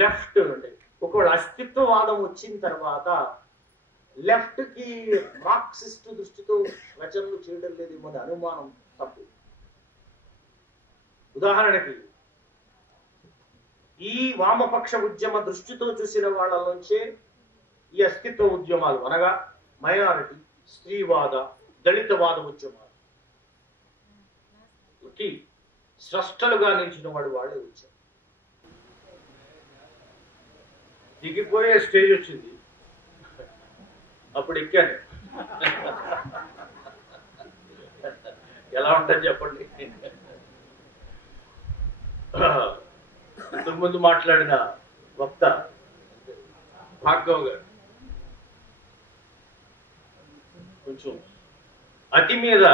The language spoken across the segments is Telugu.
లెఫ్ట్ అంటే ఒకవేళ అస్తిత్వవాదం వచ్చిన తర్వాత లెఫ్ట్ కి మార్క్సిస్ట్ దృష్టితో రచనలు చేయడం లేదేమో అనే అనుమానం తప్పు. ఉదాహరణకి ఈ వామపక్ష ఉద్యమ దృష్టితో చూసిన వాళ్ళ నుంచే ఈ అస్తిత్వ ఉద్యమాలు అనగా మైనారిటీ, స్త్రీవాద, దళితవాద ఉద్యమాలకి స్రష్టలుగా నిలిచిన వాళ్ళే వచ్చారు. దిగిపోయే స్టేజ్ వచ్చింది, అప్పుడు ఎక్కాను. ఎలా ఉంటుంది చెప్పండి. ఇంతకుముందు మాట్లాడిన వక్త భార్గవ్ గారు కొంచెం అతి మీద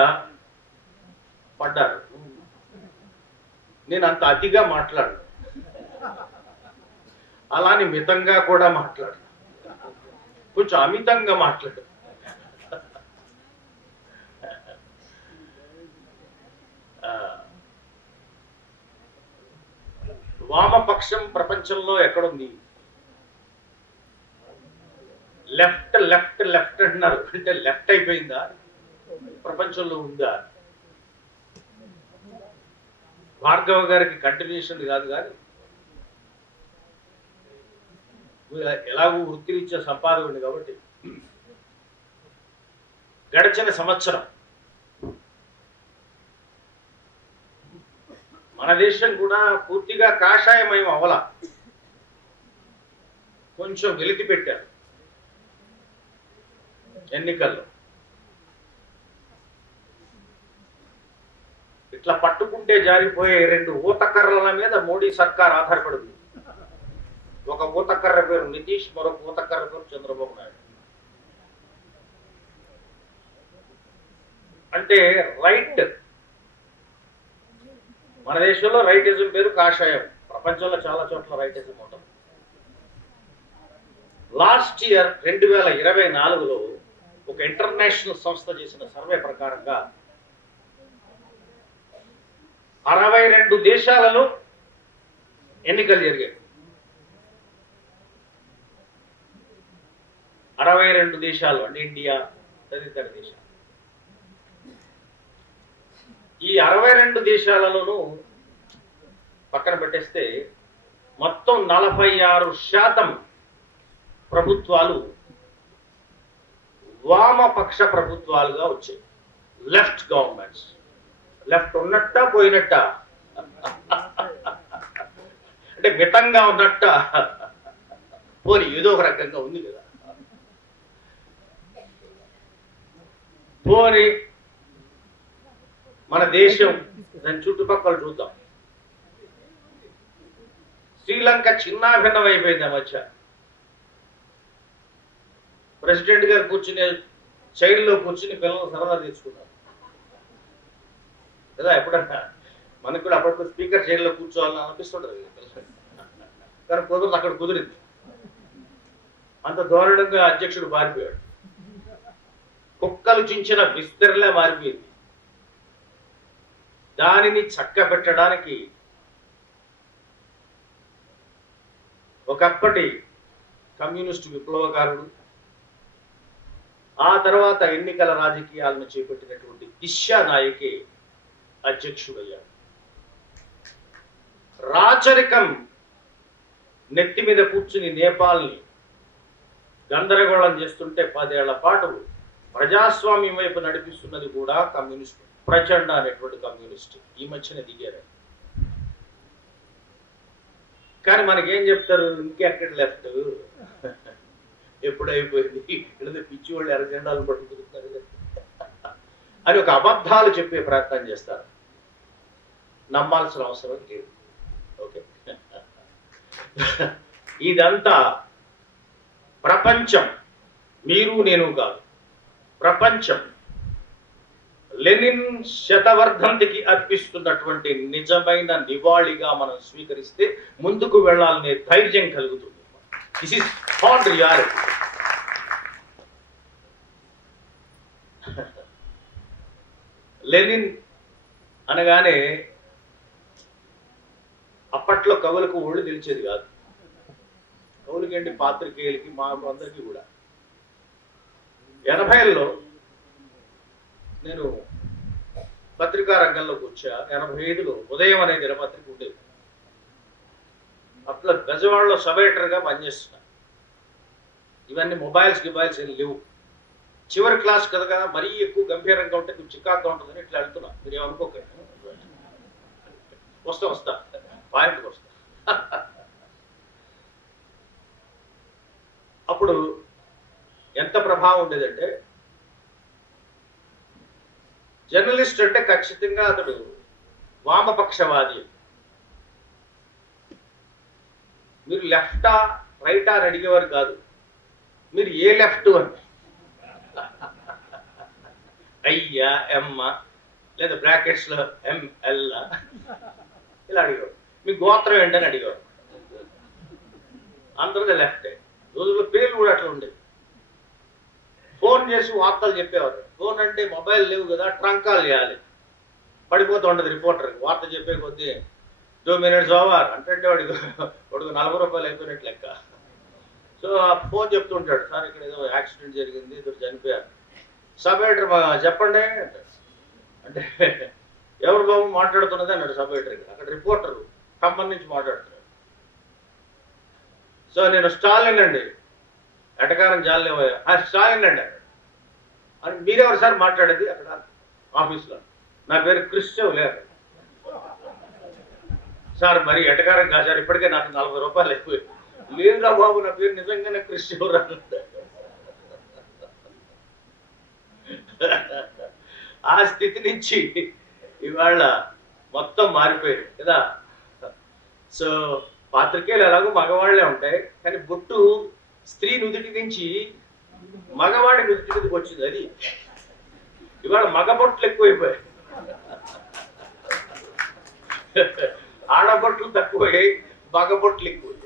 పడ్డారు. నేను అంత అతిగా మాట్లాడు, అలాని మితంగా కూడా మాట్లాడు, కొంచెం అమితంగా మాట్లాడు. వామపక్షం ప్రపంచంలో ఎక్కడుంది? లెఫ్ట్ లెఫ్ట్ లెఫ్ట్ అంటున్నారు, అంటే లెఫ్ట్ అయిపోయిందా? ప్రపంచంలో ఉందా? భార్గవ గారికి కంటిన్యూషన్ కాదు, కానీ ఎలాగూ వృత్తిరీత్యా సంపాదకుడు కాబట్టి గడిచిన సంవత్సరం మన దేశం కూడా పూర్తిగా కాషాయమయం అవల, కొంచెం వెలితి పెట్టారు ఎన్నికల్లో. ఇట్లా పట్టుకుంటే జారిపోయే రెండు ఊతకర్రల మీద మోడీ సర్కార్ ఆధారపడింది. ఒక ఊతకర్ర పేరు నితీష్, మరొక ఊతకర్ర పేరు చంద్రబాబు నాయుడు. అంటే రైట్, మన దేశంలో రైటిజం పేరు కాషాయం, ప్రపంచంలో చాలా చోట్ల రైటిజం ఉంటుంది. లాస్ట్ ఇయర్ 2024లో ఒక ఇంటర్నేషనల్ సంస్థ చేసిన సర్వే ప్రకారంగా 62 దేశాలలో ఎన్నికలు జరిగాయి. 62 దేశాలు అంటే ఇండియా తదితర దేశాలు. ఈ 62 దేశాలలోనూ పక్కన పెట్టేస్తే మొత్తం 46% ప్రభుత్వాలు వామపక్ష ప్రభుత్వాలుగా వచ్చాయి. Left governments. లెఫ్ట్ ఉన్నట్ట పోయినట్ట, అంటే మితంగా ఉన్నట్ట, పోనీ ఏదో ఒక రకంగా ఉంది కదా. పోనీ మన దేశం దాని చుట్టుపక్కల చూద్దాం. శ్రీలంక చిన్నాభిన్నం అయిపోయింది ఆ మధ్య. ప్రెసిడెంట్ గారు కూర్చుని చైర్లో కూర్చుని పిల్లలు సరదా తీసుకున్నారు కదా. ఎప్పుడన్నా మనకు కూడా అప్పుడప్పుడు స్పీకర్ చైర్లో కూర్చోవాలని అనిపిస్తుంటది, కానీ కుదరదు. అక్కడ కుదిరింది. అంత దారుణంగా అధ్యక్షుడు మారిపోయాడు. కుక్కలు చించిన బిస్తర్లా మారిపోయింది. దానిని చక్క పెట్టడానికి ఒకప్పటి కమ్యూనిస్టు విప్లవకారుడు, ఆ తర్వాత ఎన్నికల రాజకీయాలను చేపట్టినటువంటి దిశా నాయకే అధ్యక్షుడయ్యాడు. రాచరికం నెత్తి మీద కూర్చుని నేపాల్ని గందరగోళం చేస్తుంటే 10 ఏళ్ల పాటు ప్రజాస్వామ్యం వైపు నడిపిస్తున్నది కూడా కమ్యూనిస్టు. ప్రచండ అనేటువంటి కమ్యూనిస్ట్ ఈ మధ్యన దిగారు. కానీ మనకేం చెప్తారు, ఇంకెక్కడ లెఫ్ట్, ఎప్పుడైపోయింది, ఇక్కడ పిచ్చి వాళ్ళు ఎర్రజెండాలు పట్టుకుంటున్నారు అని ఒక అబద్ధాలు చెప్పే ప్రయత్నం చేస్తారు. నమ్మాల్సిన అవసరం లేదు. ఓకే, ఇదంతా ప్రపంచం, మీరు నేను కాదు, ప్రపంచం లెనిన్ శతవర్ధంతికి అర్పిస్తున్నటువంటి నిజమైన నివాళిగా మనం స్వీకరిస్తే ముందుకు వెళ్ళాలనే ధైర్యం కలుగుతుంది. This is hot reality. Lenin అనగానే అప్పట్లో కవులకు ఒళ్ళు తెలిచేది కాదు. కౌలికండి పాత్రికేయులకి మాకు అందరికీ కూడా. 80ల్లో నేను పత్రికా రంగంలోకి వచ్చా. 85లో ఉదయం అనే దినపత్రిక ఉండేది. అట్లా బెజవాడలో సబ్ ఎడిటర్గా పనిచేస్తున్నా. ఇవన్నీ మొబైల్స్ ఏం లేవు. చివరి క్లాస్ కదా, మరీ ఎక్కువ గంభీరంగా ఉంటే కొంచెం చికాగ్గా ఉంటుందని ఇట్లా వెళ్తున్నా. మీరు ఏమనుకోకండి, వస్తా పాయింట్కి వస్తా. అప్పుడు ఎంత ప్రభావం ఉండేదంటే, జర్నలిస్ట్ అంటే ఖచ్చితంగా అతడు వామపక్షవాది. మీరు లెఫ్టా రైటా అని అడిగేవారు కాదు, మీరు ఏ లెఫ్ట్ అని, అయ్యా ఎమ్మ లేదా బ్రాకెట్స్ లో ఎంఎల్ ఇలా అడిగేవారు. మీ గోత్రం ఏంటని అడిగేవారు. అందరిది లెఫ్టే. రోజుల్లో పేర్లు కూడా అట్లా ఉండేవి. ఫోన్ చేసి వార్తలు చెప్పేవారు. ఫోన్ అంటే మొబైల్ లేవు కదా, ట్రంకాలు చేయాలి. పడిపోతూ ఉండదు రిపోర్టర్కి. వార్త చెప్పే కొద్దీ 2 minutes ఓవర్ అంటే వాడికి 40 రూపాయలు అయిపోయినట్టు లెక్క. సో ఆ ఫోన్ చెప్తుంటాడు, సార్ ఇక్కడ ఏదో యాక్సిడెంట్ జరిగింది, ఇద్దరు చనిపోయారు. సబ్ ఎడిటర్ చెప్పండి అంటే ఎవరు బాబు మాట్లాడుతున్నది అన్నాడు సబ్ ఎడిటర్కి. అక్కడ రిపోర్టర్ ఖమ్మం నుంచి మాట్లాడుతున్నాడు. సో నేను స్టాలిన్ అండి, ఎటకారం జాలేవయ్యా, స్టాలిన్ అండి అన్నాడు. అని మీరెవరు సార్ మాట్లాడేది అక్కడ ఆఫీస్లో? నా పేరు క్రిస్టవ్ లేదు సార్. మరి ఎటకారం కాదు సార్, ఇప్పటికే నాకు 40 రూపాయలు అయిపోయి. లేదురా బాబు, నా పేరు నిజంగానే క్రిస్టవ్ రా. ఆ స్థితి నుంచి ఇవాళ మొత్తం మారిపోయాడు కదా. సో పాత్రికేయులు ఎలాగో మగవాళ్లే ఉంటాయి, కానీ బొట్టు స్త్రీ నుదుటి నుంచి మగవాడి నుదుటి మీదకి వచ్చింది. అది ఇవాళ మగ బొట్లు ఎక్కువైపోయాయి, ఆడబొట్లు తక్కువయ్యాయి, మగ బొట్లు ఎక్కువయ్యాయి.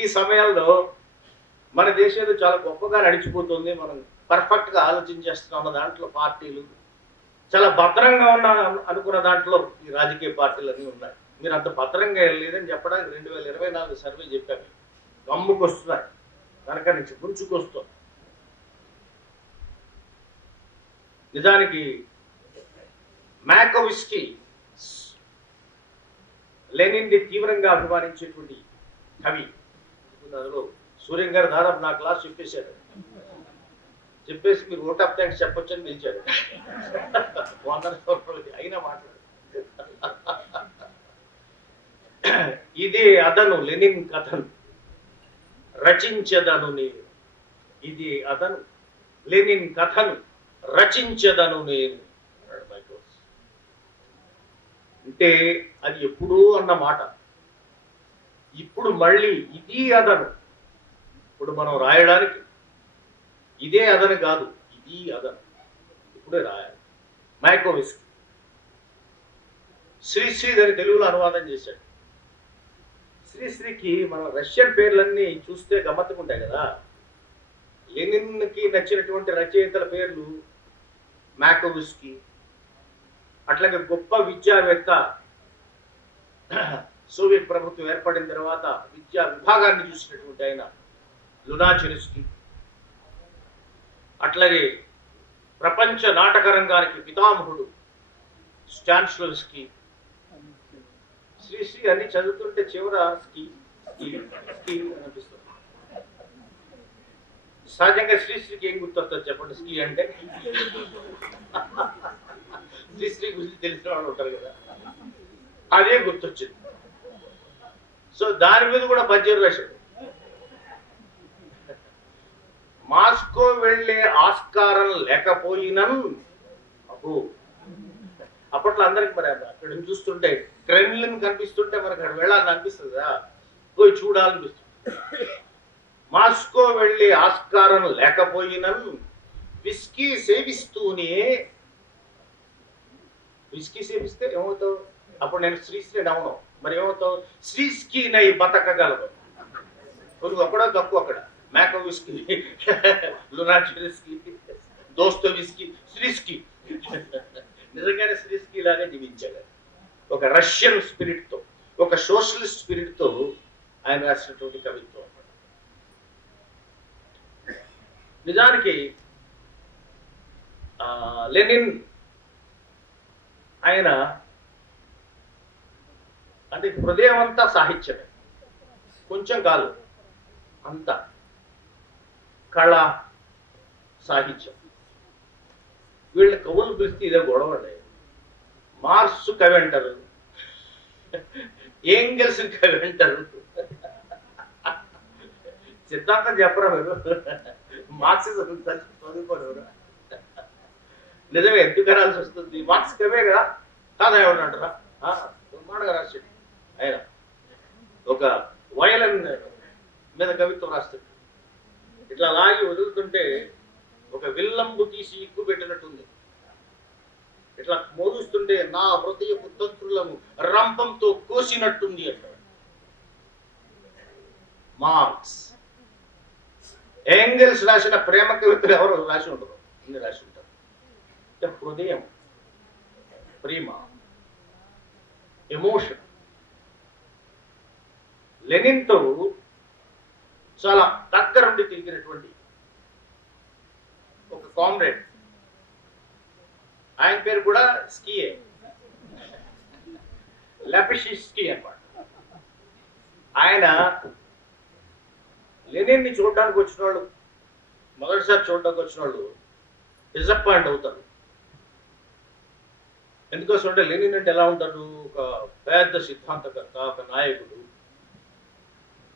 ఈ సమయంలో మన దేశంలో చాలా గొప్పగా నడిచిపోతుంది. మనం పర్ఫెక్ట్ గా ఆలోచించేస్తున్న దాంట్లో పార్టీలు చాలా భద్రంగా అనుకున్న దాంట్లో ఈ రాజకీయ పార్టీలన్నీ ఉన్నాయి. మీరు అంత భద్రంగా లేదని చెప్పడానికి 2024 సర్వే చెప్పారు. గమ్ముకొస్తున్నాయి, కనుక నుంచి గుంచుకొస్తుంది. నిజానికి మ్యాకోవిస్కీ లెనిన్ ని తీవ్రంగా అభిమానించేటువంటి కవి. అందులో సూర్యం గారు దాదాపు నా క్లాస్ చెప్పేశారు. చెప్పేసి మీరు ఓట్ ఆఫ్ థ్యాంక్స్ చెప్పొచ్చని నిలిచాడు. అయినా మాట్లాడు. ఇదే అదను లెనిన్ కథను రచించదను నేను. ఇది అదను లెనిన్ కథను రచించదను నేను. అంటే అది ఎప్పుడూ అన్న మాట. ఇప్పుడు మళ్ళీ ఇది అదను. ఇప్పుడు మనం రాయడానికి ఇదే అదను కాదు, ఇది అదను. ఇప్పుడే రాయాలి. మ్యాకోవిస్కీ శ్రీశ్రీ దాని తెలుగులో అనువాదం చేశాడు. శ్రీశ్రీకి మన రష్యన్ పేర్లన్నీ చూస్తే గమ్మత్తుకుంటాయి కదా. లెనిన్కి నచ్చినటువంటి రచయితల పేర్లు మ్యాకోవిస్కీ. అట్లాగే గొప్ప విద్యావేత్త, సోవియట్ ప్రభుత్వం ఏర్పడిన తర్వాత విద్యా విభాగాన్ని చూసినటువంటి ఆయన లునాచెరిస్కీ. అట్లాగే ప్రపంచ నాటక రంగానికి పితామహుడు స్టాన్స్లవ్స్కీ. శ్రీశ్రీ అన్ని చదువుతుంటే చివర స్కీ స్కీ స్కీ అనిపిస్తుంది. సహజంగా శ్రీశ్రీకి ఏం గుర్తొస్తుంది చెప్పండి? స్కీ అంటే శ్రీశ్రీ గురించి తెలిసిన వాళ్ళు ఉంటారు కదా, అదే గుర్తొచ్చింది. సో దాని మీద కూడా పద్యం రాశాడు. మాస్కో వెళ్లే ఆస్కారం లేకపోయినను అబ్బో, అప్పట్లో అందరికి మరి అక్కడ చూస్తుంటే క్రెమ్లిన్ కనిపిస్తుంటే మనకు అక్కడ వెళ్ళాలని అనిపిస్తుంది కదా, పోయి చూడాలనిపిస్తుంది. మాస్కో వెళ్లే ఆస్కారం లేకపోయినను విస్కీ సేవిస్తూనే. విస్కీ సేవిస్తే ఏమవుతావు? అప్పుడు నేను శ్రీశ్రీ అవును, మరి ఏమవుతావు? శ్రీస్కీ నై బతకగలదు. కొనుగు అక్కడ తక్కువ అక్కడ మ్యాకోవిస్కీ, లునాచెరిస్కీ, దోస్తోవిస్కీ, శ్రీస్కీ. నిజంగానే శ్రీస్కీ లాగా జీవించాడు. ఒక రష్యన్ స్పిరిట్ తో, ఒక సోషలిస్ట్ స్పిరిట్ తో ఆయన రాసినటువంటి కవిత్వం అన్నమాట. నిజానికి లెనిన్ ఆయన అంటే హృదయం అంతా సాహిత్యమే, కొంచెం కాదు అంత కళ సాహిత్యం. వీళ్ళ కవులు పిలిస్తే ఇదే గొడవ. మార్క్స్ కవి అంటారు, ఏంగెల్స్ కవి అంటారు. సిద్ధాంతం చెప్పరా మీరు? మార్క్సిజం చదువుకోరు. నిజమే, ఎందుకు రాల్సి వస్తుంది? మార్క్స్ కవే కదా, కాదా ఏమన్నాడరా? బ్రహ్మాండంగా రాశాడు ఆయన. ఒక వయలన్ మీద కవిత్వం రాస్తాడు. ఇట్లా లాగి వదులుతుంటే ఒక విల్లంబు తీసి ఎక్కువ పెట్టినట్టుంది. ఇట్లా మోదుస్తుంటే నా హృదయ తంత్రులను రంపంతో కోసినట్టుంది అంటాడు మార్క్స్. ఏంగెల్స్ రాసిన ప్రేమ కవితలు ఎవరు రాసి ఉండరు, ఇన్ని రాసి ఉంటారు. హృదయం, ప్రేమ, ఎమోషన్. లెనిన్తో చాలా దగ్గరుండి తిరిగినటువంటి ఒక కామ్రేడ్, ఆయన పేరు కూడా స్కీయే, లెపిషిస్కీ అన్నమాట. ఆయన లెనిన్ని చూడడానికి వచ్చిన వాళ్ళు, మొదటిసారి చూడడానికి వచ్చిన వాళ్ళు డిసప్పాయింట్ అవుతారు. ఎందుకోసం అంటే లెనిన్ అంటే ఎలా ఉంటాడు? ఒక పెద్ద సిద్ధాంతకర్త, ఒక నాయకుడు,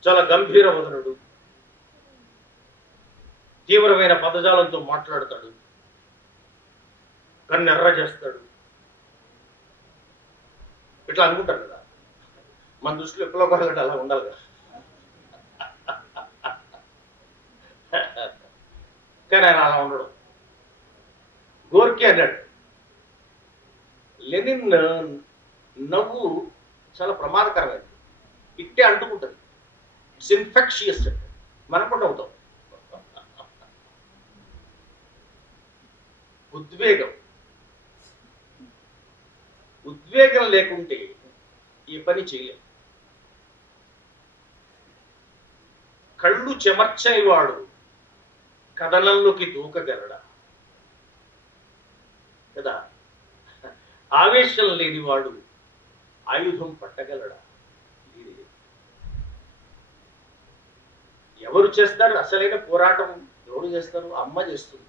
చాలా గంభీర వదనుడు, తీవ్రమైన పదజాలంతో మాట్లాడతాడు, కన్నెర్ర చేస్తాడు. ఇట్లా అనుకుంటారు కదా. మన దృష్టిలో విప్లవకారులు అంటే అలా ఉండాలి కదా. కానీ ఆయన అలా ఉండడు. గోర్కీ అన్నాడు, లెనిన్ నవ్వు చాలా ప్రమాదకరమైనది, ఇట్టే అంటుకుంటుంది, ఇట్స్ ఇన్ఫెక్షియస్ అంటే మనం కూడా అవుతాం. ఉద్వేగం లేకుంటే ఈ పని చేయలేం. కళ్ళు చెమర్చనివాడు కథనంలోకి దూకగలడా కదా, ఆవేశం లేనివాడు ఆయుధం పట్టగలడా? ఎవరు చేస్తారు అసలైన పోరాటం? ఎవరు చేస్తారు? అమ్మ చేస్తుంది.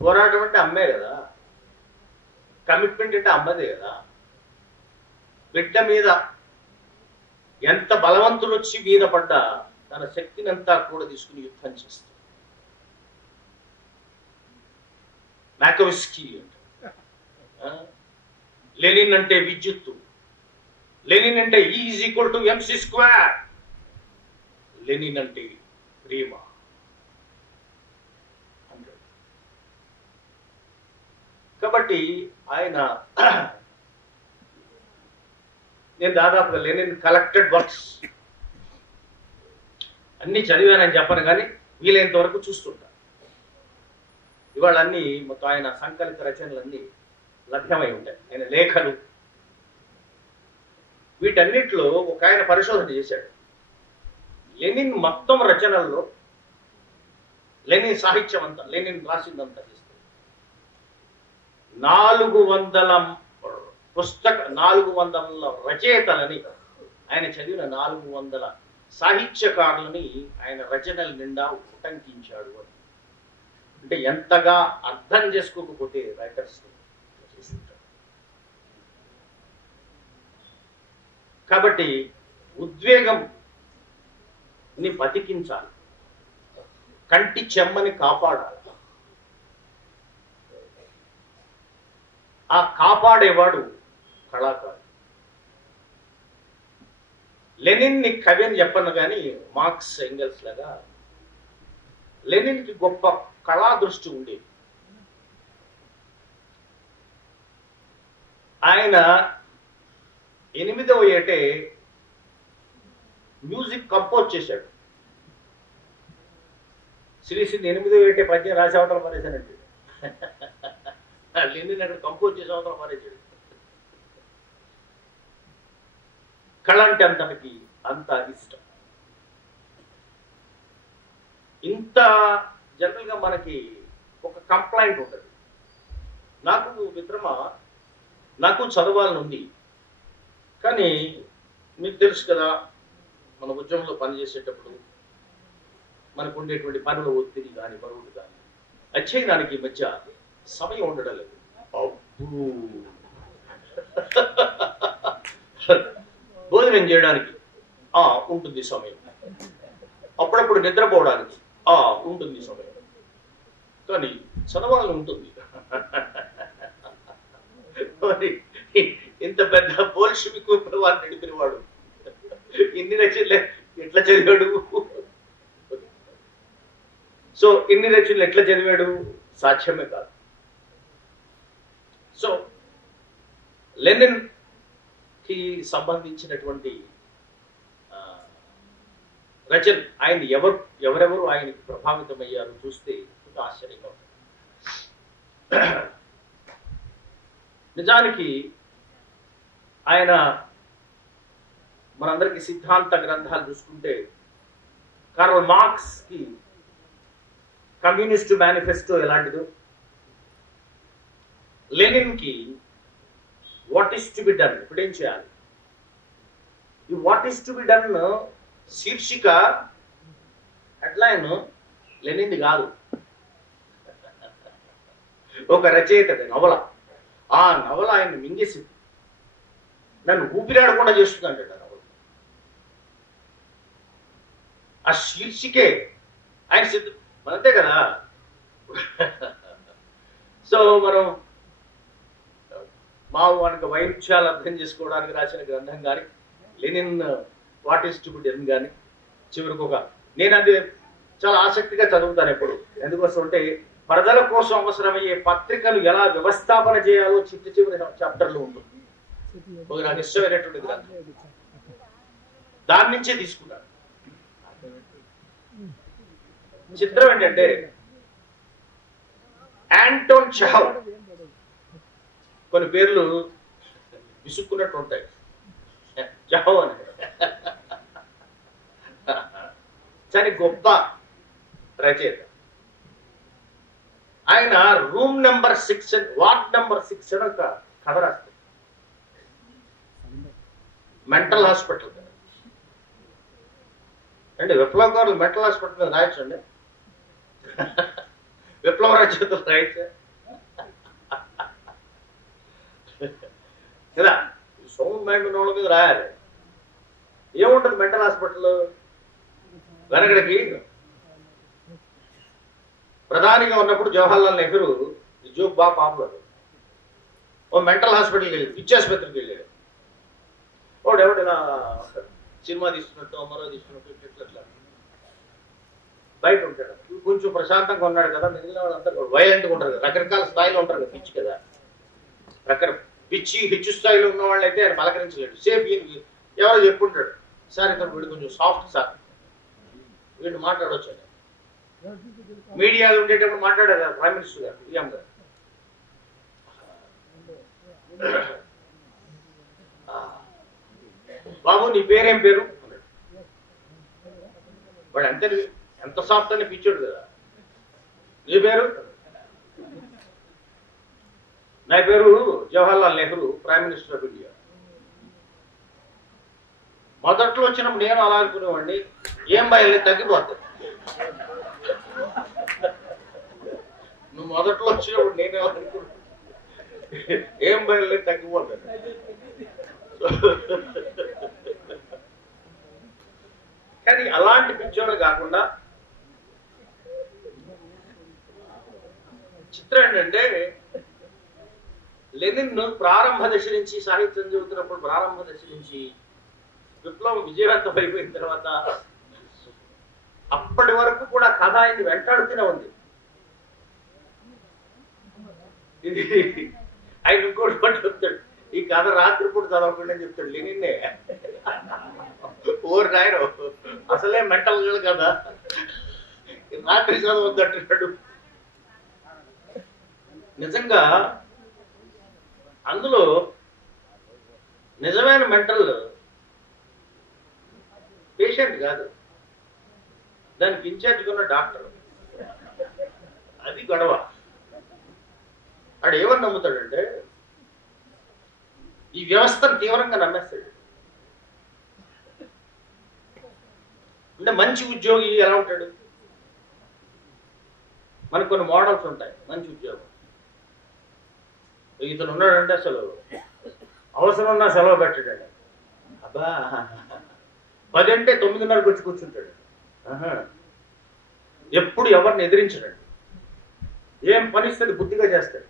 పోరాటం అంటే అమ్మే కదా, కమిట్మెంట్ అంటే అమ్మదే కదా. బిడ్డ మీద ఎంత బలవంతులు వచ్చి మీద పడ్డా తన శక్తిని అంతా కూడా తీసుకుని యుద్ధం చేస్తుంది. మ్యాకోవిస్కీ అంటే లెనిన్ అంటే విద్యుత్తు, లెనిన్ అంటే E=mc², లెనిన్ అంటే ప్రేమ. కాబట్టి ఆయన నేను దాదాపుగా లెనిన్ కలెక్టెడ్ వర్క్స్ అన్ని చదివానని చెప్పను, కానీ వీలైనంత వరకు చూస్తుంటా. ఇవాళ అన్ని మొత్తం ఆయన సంకలిత రచనలన్నీ లభ్యమై ఉంటాయి. ఆయన లేఖలు, వీటన్నిటిలో ఒక ఆయన పరిశోధన చేశాడు. లెనిన్ మొత్తం రచనల్లో, లెనిన్ సాహిత్యం అంతా, లెనిన్ రాసిందంతా చేస్తే 400 రచయితలని, ఆయన చదివిన 400 సాహిత్యకారులని ఆయన రచనల నిండా ఉటంకించాడు అని. అంటే ఎంతగా అర్థం చేసుకోకపోతే రైటర్స్ చేస్తుంటారు. కాబట్టి ఉద్వేగం ని బతికించాలి, కంటి చెమ్మని కాపాడాలి. ఆ కాపాడేవాడు కళాకారుడు. లెనిన్ ని కవి అని చెప్పను కానీ మార్క్స్, ఎంగెల్స్ లాగా లెనిన్ కి గొప్ప కళా దృష్టి ఉండేది. ఆయన 8వ ఏటే మ్యూజిక్ కంపోజ్ చేశాడు. శ్రీసింధ్ 8వ ఏటే పద్యం రాసి అవతల మారేశానంటే లెనిన్ అక్కడ కంపోజ్ చేసే అవతల మారేశాడు. కళ అంటే అంతటికి అంత ఇష్టం. ఇంత జనరల్గా మనకి ఒక కంప్లైంట్ ఉంటుంది, నాకు మిత్రమా నాకు చదవాలని ఉంది, కానీ మీకు తెలుసు కదా మన ఉద్యమంలో పనిచేసేటప్పుడు మనకు ఉండేటువంటి పనుల ఒత్తిడి కానీ బరువులు కానీ వచ్చేది దానికి ఈ మధ్య సమయం ఉండడం లేదు. భోజనం చేయడానికి ఉంటుంది సమయం, అప్పుడప్పుడు నిద్రపోవడానికి ఉంటుంది సమయం, కానీ చదవాలని ఉంటుంది. ఇంత పెద్ద బోల్షివిక్ వారు నడిపిన వాడు ఇన్ని రచనలు ఎట్లా చదివాడు? సో ఇన్ని రచనలు ఎట్లా చదివాడు? సాధ్యమే కాదు. సో లెనిన్ కి సంబంధించినటువంటి రచన ఆయన ఎవరెవరు ఆయనకి ప్రభావితమయ్యారు చూస్తే కొంచెం ఆశ్చర్యంగా ఉంటుంది. నిజానికి ఆయన మనందరికి సిద్ధాంత గ్రంథాలు చూసుకుంటే కార్ల్ మార్క్స్ కి కమ్యూనిస్ట్ మేనిఫెస్టో ఎలాంటిదో, లెనిన్ కి what is to be done, ఇప్పుడేం చేయాలి, ఈ what is to be done శీర్షిక హెడ్లైన్ లెనిన్ది కాదు, ఒక రచయిత నవల. ఆ నవల ఆయన మింగేసింది, నన్ను ఊపిరాడకుండా చేస్తుంది అంటే నవల. ఆ శీర్షికే ఆయన మనంతే కదా. సో మనం మనకు వైరుధ్యాలు అర్థం చేసుకోవడానికి రాసిన గ్రంథం కానీ, Lenin what is to be done కానీ, చివరికి నేను అది చాలా ఆసక్తిగా చదువుతాను ఎప్పుడు. ఎందుకోసం అంటే ప్రజల కోసం అవసరమయ్యే పత్రికలు ఎలా వ్యవస్థాపన చేయాలో చివరి చాప్టర్లో ఉంటుంది. నాకు ఇష్టమైనటువంటి గ్రంథం, దాని నుంచే తీసుకున్నాను. చిత్రం ఏంటంటే యాంటోన్ చెహవ్, కొన్ని పేర్లు విసుక్కున్నట్టు ఉంటాయి. చెహవ్ అని చాలా గొప్ప రచయిత. ఆయన రూమ్ నెంబర్ 6 వార్డ్ నెంబర్ 6 అని ఒక కథ రాస్తారు. మెంటల్ హాస్పిటల్ అంటే విప్లవ గారు మెంటల్ హాస్పిటల్ మీద రాయొచ్చండి, విప్లవ రచయితలు రాయొచ్చా కదా? సౌండ్ మైండ్ ఉన్న వాళ్ళ మీద రాయాలి. ఏముంటుంది మెంటల్ హాస్పిటల్? వెనకడికి ప్రధానిగా ఉన్నప్పుడు జవహర్లాల్ నెహ్రూ ఈ జోక్ బాగా పాపులర్. ఓ మెంటల్ హాస్పిటల్కి వెళ్ళాడు, పిచ్చాసుపత్రికి వెళ్ళాడు. వాడు ఎవడైనా సినిమా తీస్తున్నట్టు మరో తీస్తున్నట్టు ఇట్లా బయట ఉంటాడు. కొంచెం ప్రశాంతంగా ఉన్నాడు కదా, మిగిలిన వాళ్ళందరూ వైలెంట్గా ఉంటారు కదా, రకరకాల స్థాయిలో ఉంటారు కదా, పిచ్చి కదా, పిచ్చి స్థాయిలో ఉన్న వాళ్ళు అయితే ఆయన పలకరించలేడు. సేఫ్ ఎవరో చెప్పుంటాడు, సార్ ఇక్కడ వీడు కొంచెం సాఫ్ట్ సార్, వీడిని మాట్లాడవచ్చు అని. మీడియాలో ఉండేటప్పుడు మాట్లాడారు కదా ప్రైమ్ మినిస్టర్ గారు, పిఎం గారు, బాబు నీ పేరేం పేరు అన్నాడు. వాడు అంతే, ఎంత సాఫ్ట్ అని పిచ్చాడు కదా. నీ పేరు? నా పేరు Jawaharlal Nehru, prime minister of India. మొదట్లో వచ్చినప్పుడు నేను అలా అనుకునేవాడిని, ఏం భయం తగ్గిపోతుంది. నువ్వు మొదట్లో వచ్చినప్పుడు నేను ఎలా అనుకున్నా, ఏం భయం లేదు తగ్గిపోతుంది. కానీ అలాంటి పిచ్చోడు కాకుండా చిత్రం ఏంటంటే లెనిన్ ప్రారంభ దశ నుంచి సాహిత్యం చదువుతున్నప్పుడు ప్రారంభ దశ నుంచి విప్లవం విజయవంతం అయిపోయిన తర్వాత అప్పటి వరకు కూడా కథ ఆయన్ని వెంటాడుతూనే ఉంది. ఇది ఆయన ఇంకోటి కూడా చెప్తాడు, ఈ కథ రాత్రిపూట చదవకుండా చెప్తాడు లెనిన్నే. ఓరు నాయన అసలే మెంటల్ కదా, రాత్రి చదవద్దు అంటున్నాడు. నిజంగా అందులో నిజమైన మెంటల్ పేషెంట్ కాదు, దానికి ఇన్ఛార్జ్గా ఉన్న డాక్టర్. అది గొడవ. వాడు ఏమని నమ్ముతాడంటే ఈ వ్యవస్థను తీవ్రంగా నమ్మేస్తాడు. అంటే మంచి ఉద్యోగి ఎలా ఉంటాడు? మనకు కొన్ని మోడల్స్ ఉంటాయి. మంచి ఉద్యోగం, ఇతను ఉన్నాడంటే అసలు అవసరం ఉన్నా సెలవు పెట్టాడు. అబ్బా 10 అంటే 9:30కి వచ్చి కూర్చుంటాడు. ఎప్పుడు ఎవరిని ఎదిరించడండి. ఏం పనిస్తుంది బుద్ధిగా చేస్తాడు.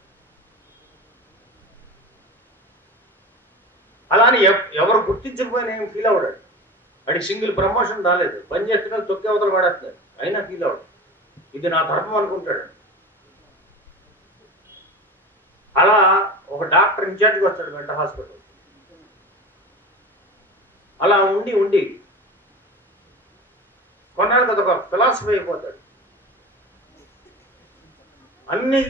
అలానే ఎవరు గుర్తించకపోయినా ఏం ఫీల్ అవ్వడాడు. వాడికి సింగిల్ ప్రమోషన్ రాలేదు, పని చేస్తున్న తొక్కే అవతలు పడేస్తున్నాడు, అయినా ఫీల్ అవ్వడు. ఇది నా ధర్మం అనుకుంటాడు. అలా ఒక డాక్టర్ ఇన్ఛార్జ్గా వస్తాడు మెంటల్ హాస్పిటల్. అలా ఉండి ఉండి కొన్నాళ్ళకి అదొక ఫిలాసఫీ అయిపోతాడు. అన్ని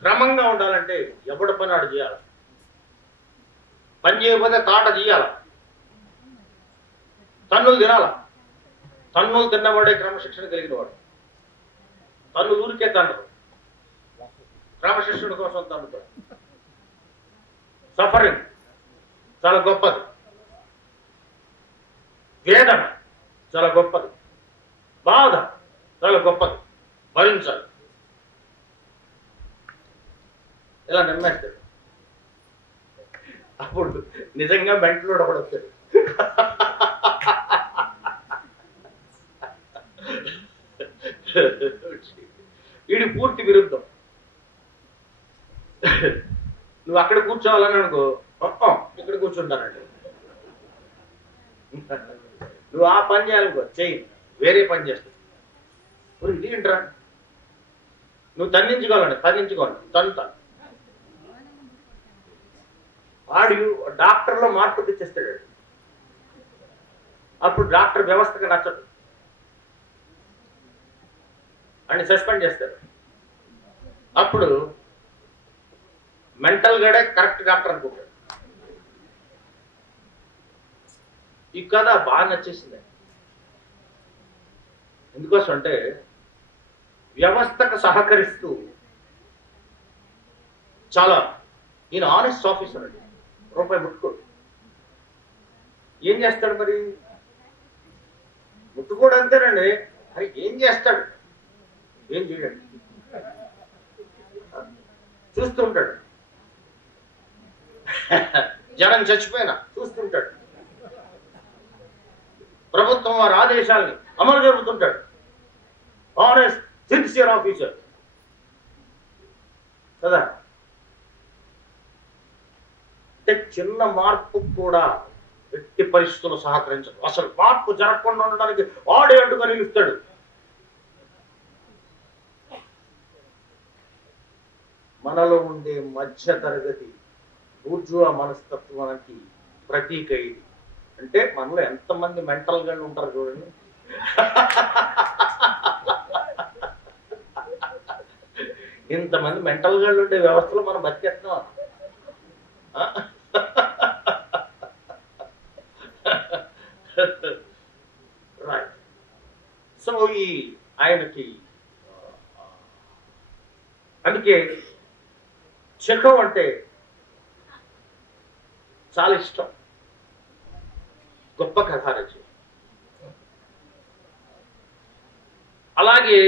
క్రమంగా ఉండాలంటే ఎవడ పని ఆడు చేయాలి. పని చేయకపోతే తాట తీయాల, తన్నులు తినాల. తన్నులు తిన్నవాడే క్రమశిక్షణ కలిగిన వాడు. తన్నులు ఊరికే తన్నరు, క్రమశిక్షణ కోసం తన్నుతాడు. సఫరింగ్ చాలా గొప్పది, వేదన చాలా గొప్పది, బాధ చాలా గొప్పది, భరించాలి. ఇలా నిర్ణయిస్తాడు. అప్పుడు నిజంగా మెంటల్ ఒకడు వస్తాడు. వీడి పూర్తి విరుద్ధం. నువ్వు అక్కడ కూర్చోవాలని అనుకో, ఇక్కడ కూర్చుంటానండి. నువ్వు ఆ పని చేయాలనుకో, చెయ్యి, వేరే పని చేస్తావు. ఇది ఏంట్రా, నువ్వు తన్నించుకోవాలండి, తన్నుతా. వాడు డాక్టర్లో మార్పు తెచ్చేస్తాడు. అప్పుడు డాక్టర్ వ్యవస్థకు నచ్చదు, అని సస్పెండ్ చేస్తారు. అప్పుడు మెంటల్ గాడే కరెక్ట్ డాక్టర్ అనుకుంటాడు. ఈ కథ బాగా నచ్చేసింది. ఎందుకోసం అంటే వ్యవస్థకు సహకరిస్తూ చాలా ఈయన ఆనెస్ట్ ఆఫీసర్ అండి, రూపాయి ముట్టుకోడు. ఏం చేస్తాడు మరి? ముట్టుకోడు అంతేనండి. అది ఏం చేస్తాడు? ఏం చేయడండి, చూస్తుంటాడు. జనం చచ్చిపోయినా చూస్తుంటాడు. ప్రభుత్వం వారి ఆదేశాలని అమలు జరుపుతుంటాడు. ఆనెస్ట్ సిన్సియర్ ఆఫీసర్ కదా. అంటే చిన్న మార్పు కూడా వ్యక్తి పరిస్థితులు సహకరించదు. అసలు మార్పు జరగకుండా ఉండడానికి వాడే అడ్డుగా నిలుస్తాడు. మనలో ఉండే మధ్య తరగతి బూర్జువా మనస్తత్వానికి ప్రతీక ఇది. అంటే మనలో ఎంతమంది మెంటల్ గా ఉంటారు చూడండి. ఇంతమంది మెంటల్ గా ఉండే వ్యవస్థలో మనం బతికేస్తున్నాం. రైట్. సో ఈ ఆయనకి అందుకే చెఖవ్ అంటే చాలా ఇష్టం. గొప్ప కథా రచన. అలాగే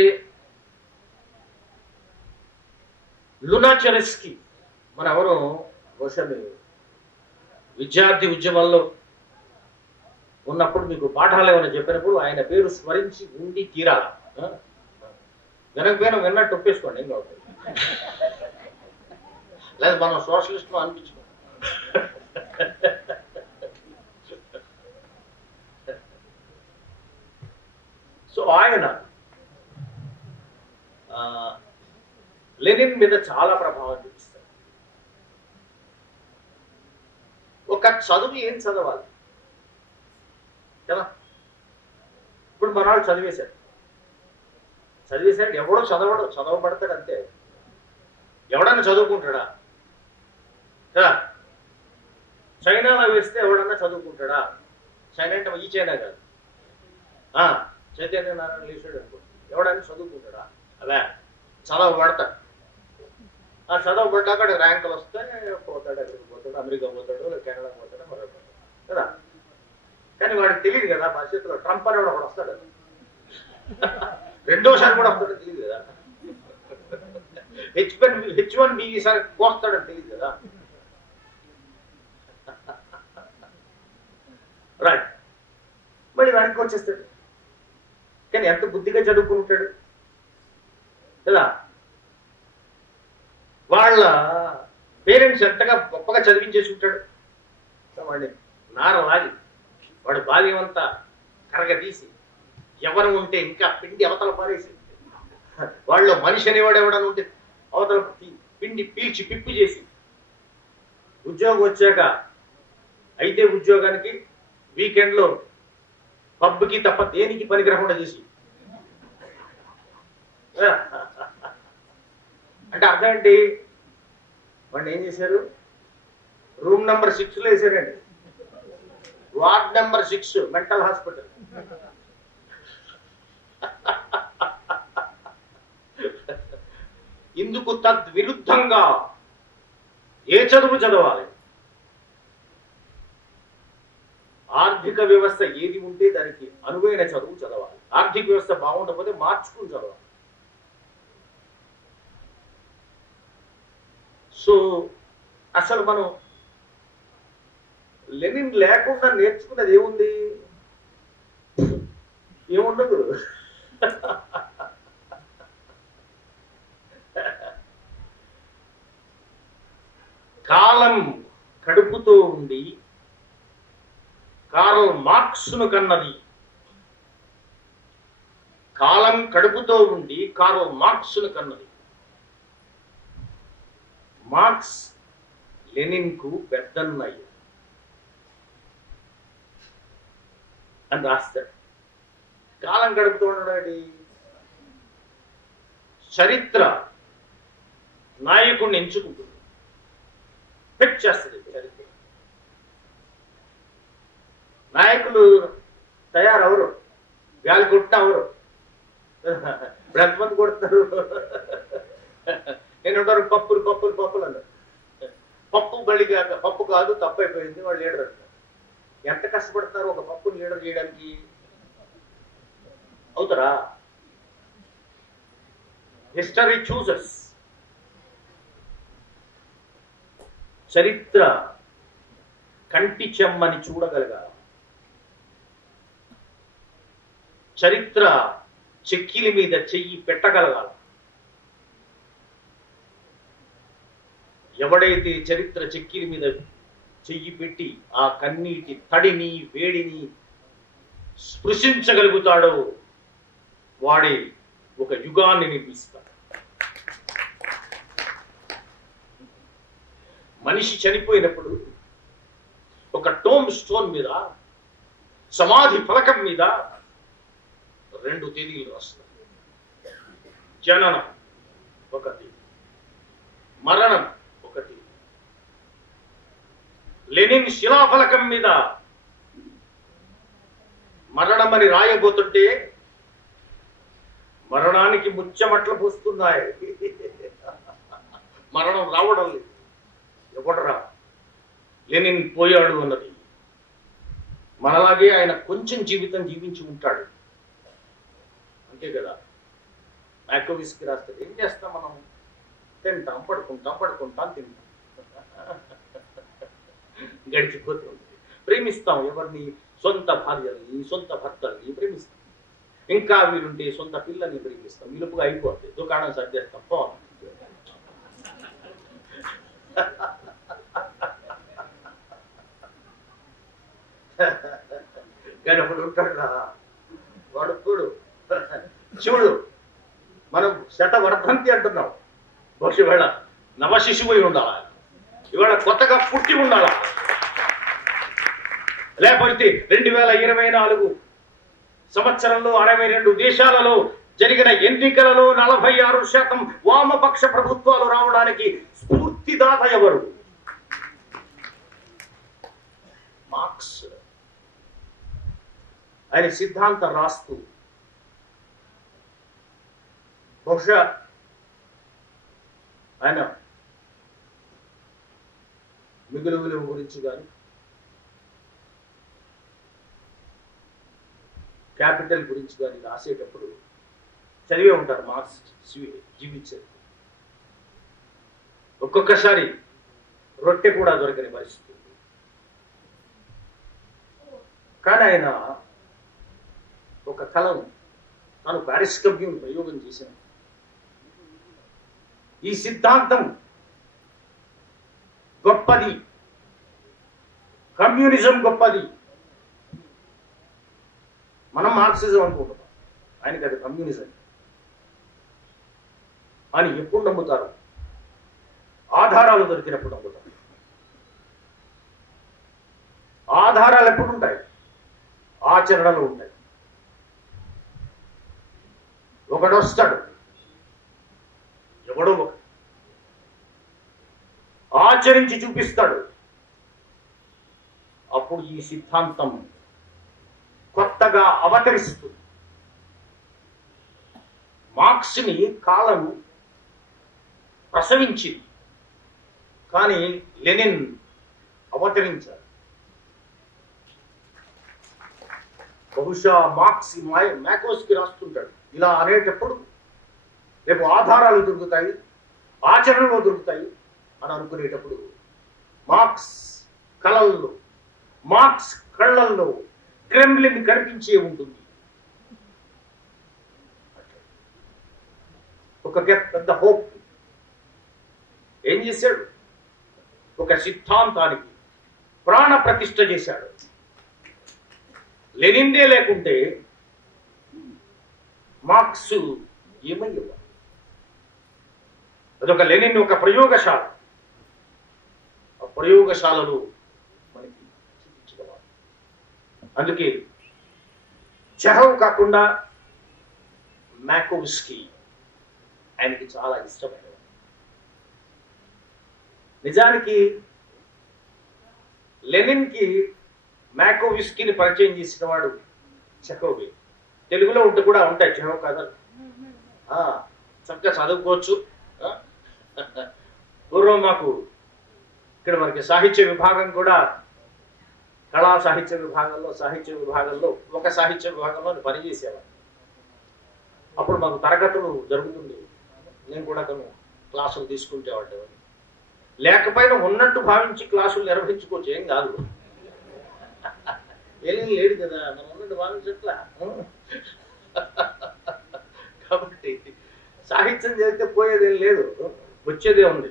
లునాచెరెస్కీ, మన ఎవరు బహుశా విద్యార్థి ఉద్యమంలో ఉన్నప్పుడు మీకు పాఠాలు ఏమైనా చెప్పినప్పుడు ఆయన పేరు స్మరించి ఉండి తీరాల. వినకపోయినా విన్నట్టు ఒప్పేసుకోండి, ఏం కావాలి. లేదు మనం సోషలిస్ట్ అనిపించుకో. సో ఆయన లెనిన్ మీద చాలా ప్రభావం చూపిస్తారు. ఒక చదువు ఏం చదవాలి కదా. ఇప్పుడు మన వాళ్ళు చదివేశాడు, ఎవడో చదవబడతాడు అంతే. ఎవడన్నా చదువుకుంటాడా కదా. చైనాలో వేస్తే ఎవడన్నా చదువుకుంటాడా? చైనా అంటే ఈ చైనా కాదు, చైతన్య నారాయణ లేచాడు అనుకో, ఎవడని చదువుకుంటాడా? అవే చదవ పడతాడు. ఆ చదవ పడ్డాక ర్యాంకులు వస్తే పోతాడు, అక్కడికి పోతాడు, అమెరికా పోతాడు, కెనడా పోతాడు, మరొక కదా. కానీ వాడికి తెలియదు కదా భవిష్యత్తులో ట్రంప్ అని ఒకడు వస్తాడు, రెండోసారి కూడా వస్తాడో తెలియదు కదా. H1B ఈసారి కోస్తాడని తెలియదు కదా. రైట్, మళ్ళీ వెనక్కి వచ్చేస్తాడు. కానీ ఎంత బుద్ధిగా చదువుకుని ఉంటాడు కదా. వాళ్ళ పేరెంట్స్ ఎంతగా గొప్పగా చదివించేసుకుంటాడు. వాడిని నారలాగి వాడు బాల్యమంతా కరగదీసి ఎవరు ఉంటే ఇంకా పిండి అవతల పారేసి, వాళ్ళు మనిషి అనేవాడు ఎవడని ఉంటే అవతల పిండి పీల్చి పిప్పి చేసి, ఉద్యోగం వచ్చాక అయితే ఉద్యోగానికి వీకెండ్లో పబ్కి తప్ప దేనికి పనికి రాకుండా చేసి, అంటే అర్థం ఏంటి? వాడిని ఏం చేశారు? రూమ్ నెంబర్ 6లో వేసారండి. Ward number 6 mental hospital. ఇందుకు తద్విరుద్ధంగా ఏ చదువు చదవాలి? ఆర్థిక వ్యవస్థ ఏది ఉంటే దానికి అనువైన చదువు చదవాలి. ఆర్థిక వ్యవస్థ బాగుండకపోతే మార్చుకుని చదవాలి. సో అసలు మనం లెనిన్ లేకుండా నేర్చుకున్నది ఏముంది? ఏముండదు. కాలం కడుపుతో ఉండి కార్ల్ మార్క్స్ను కన్నది. కాలం కడుపుతో ఉండి కార్ల్ మార్క్స్ను కన్నది. మార్క్స్ లెనిన్ కు పెద్దన్నయ్య అని రాస్తాడు. కాలం గడుపుతూ ఉండడానికి చరిత్ర నాయకుడిని ఎంచుకుంటుంది, ఫిట్ చేస్తుంది. చరిత్ర నాయకులు తయారవరు, గాలి కొట్టిన అవరు. ఇప్పుడు ఎంతమంది కొడతారు? నేను ఉంటారు పప్పులు పప్పులు పప్పులు అన్నారు. పప్పు బలి కాక పప్పు కాదు, తప్పు అయిపోయింది, వాళ్ళు లీడర్ అంటారు. ఎంత కష్టపడతారు ఒక పప్పుని లీడర్ చేయడానికి? అవుతారా? History chooses. చరిత్ర కంటి చెమ్మని చూడగలగాలి. చరిత్ర చెక్కిలి మీద చెయ్యి పెట్టగలగాలి. ఎవడైతే చరిత్ర చెక్కిలి మీద చెయ్యి పెట్టి ఆ కన్నీటి తడిని వేడిని స్పృశించగలుగుతాడో వాడే ఒక యుగాన్ని నిర్మిస్తాడు. మనిషి చనిపోయినప్పుడు ఒక టోమ్ స్టోన్ మీద, సమాధి ఫలకం మీద 2 తేదీలు రాస్తారు. జననం ఒకటి, మరణం ఒకటి. లెనిన్ శిలాఫలకం మీద మరణమని రాయబోతుంటే మరణానికి ముచ్చమట్లు పోస్తున్నాయి. మరణం రావడం లేదు. ఎవడరా? లెనిన్ పోయాడు అన్నది. మనలాగే ఆయన కొంచెం జీవితం జీవించి ఉంటాడు, అంతే కదా. మ్యాకోవిస్కి రాస్తాడు, ఏం చేస్తాం మనం? తింటాం, పడుకుంటాం, పడుకుంటాం, తింటాం, గడిచిపోతుంది. ప్రేమిస్తాం ఎవరిని? సొంత భార్యని, సొంత భర్తల్ని ప్రేమిస్తాం. ఇంకా వీరుంటే సొంత పిల్లల్ని ప్రేమిస్తాం. విలుపుగా అయిపోతుంది, దుకాణం సర్దేస్తాం, పోవాలి. కానీ అప్పుడు ఉంటాడు కదా వాడు. చూడు, మనం శతవర్ధంతి అంటున్నాం, బహుశా ఇవాళ నవ శిశువు ఉండాలా, ఇవాళ కొత్తగా పుట్టి ఉండాలా. లేకపోతే 2024 సంవత్సరంలో 62 దేశాలలో జరిగిన ఎన్నికలలో 46% వామపక్ష ప్రభుత్వాలు రావడానికి స్ఫూర్తిదాత ఎవరు? మార్క్స్. ఆయన సిద్ధాంతం రాస్తూ బహుశా ఆయన మిగులు విలువ గురించి కానీ క్యాపిటల్ గురించి కానీ రాసేటప్పుడు చదివే ఉంటారు మార్క్స్ జీవించారు. ఒక్కొక్కసారి రొట్టె కూడా దొరకని పరిస్థితి. కానీ ఆయన ఒక కళను తాను పారిశ్రమ్యం ప్రయోగం చేశాను. ఈ సిద్ధాంతం గొప్పది, కమ్యూనిజం గొప్పది. మనం మార్క్సిజం అనుకుంటున్నాం, ఆయనకి అది కమ్యూనిజం అని ఎప్పుడు నమ్ముతారు? ఆధారాలు దొరికినప్పుడు నమ్ముతారు. ఆధారాలు ఎప్పుడు ఉంటాయి? ఆచరణలు ఉంటాయి. ఒకడొస్తాడు, ఎవడో ఆచరించి చూపిస్తాడు. అప్పుడు ఈ సిద్ధాంతం కొత్తగా అవతరిస్తుంది. మార్క్స్ని కాలం ప్రసవించింది, కానీ లెనిన్ అవతరించారు. బహుశా మార్క్స్ మ్యాకోస్కి రాస్తుంటాడు ఇలా అనేటప్పుడు, రేపు ఆధారాలు దొరుకుతాయి, ఆచరణలో దొరుకుతాయి అని అనుకునేటప్పుడు మార్క్స్ కళల్లో, మార్క్స్ కళ్ళల్లో క్రెమ్లిన్ కనిపించే ఉంటుంది. ఒక పెద్ద హోప్. ఏం చేశాడు? ఒక సిద్ధాంతానికి ప్రాణ ప్రతిష్ఠ చేశాడు. లెనిన్దే లేకుంటే మార్క్స్ ఏమయ్యేవాడు? అదొక లెనిన్ ఒక ప్రయోగశాల. ఆ ప్రయోగశాలలో మనకి చూపించగలవాడు. అందుకే చెహవ్ కాకుండా మ్యాకోవ్స్కీ ఆయనకి చాలా ఇష్టమైనవాడు. నిజానికి లెనిన్కి మ్యాకోవ్స్కీని పరిచయం చేసిన వాడు చెహవ్. తెలుగులో ఉంటే కూడా ఉంటాయి చెహవ్ కథలు, చక్కగా చదువుకోవచ్చు. పూర్వం మాకు ఇక్కడ మనకి సాహిత్య విభాగం కూడా, కళా సాహిత్య విభాగంలో ఒక సాహిత్య విభాగంలో పనిచేసేవాడు. అప్పుడు మాకు తరగతులు జరుగుతుంది, నేను కూడా కొన్ని క్లాసులు తీసుకుంటేవాడు. లేకపోయినా ఉన్నట్టు భావించి క్లాసులు నిర్వహించుకోవచ్చు, ఏం కాదు. ఏం లేడు కదా, మనం ఉన్నట్టు భావించట్లా. కాబట్టి సాహిత్యం చేస్తే పోయేదేం లేదు, వచ్చేదే ఉంది.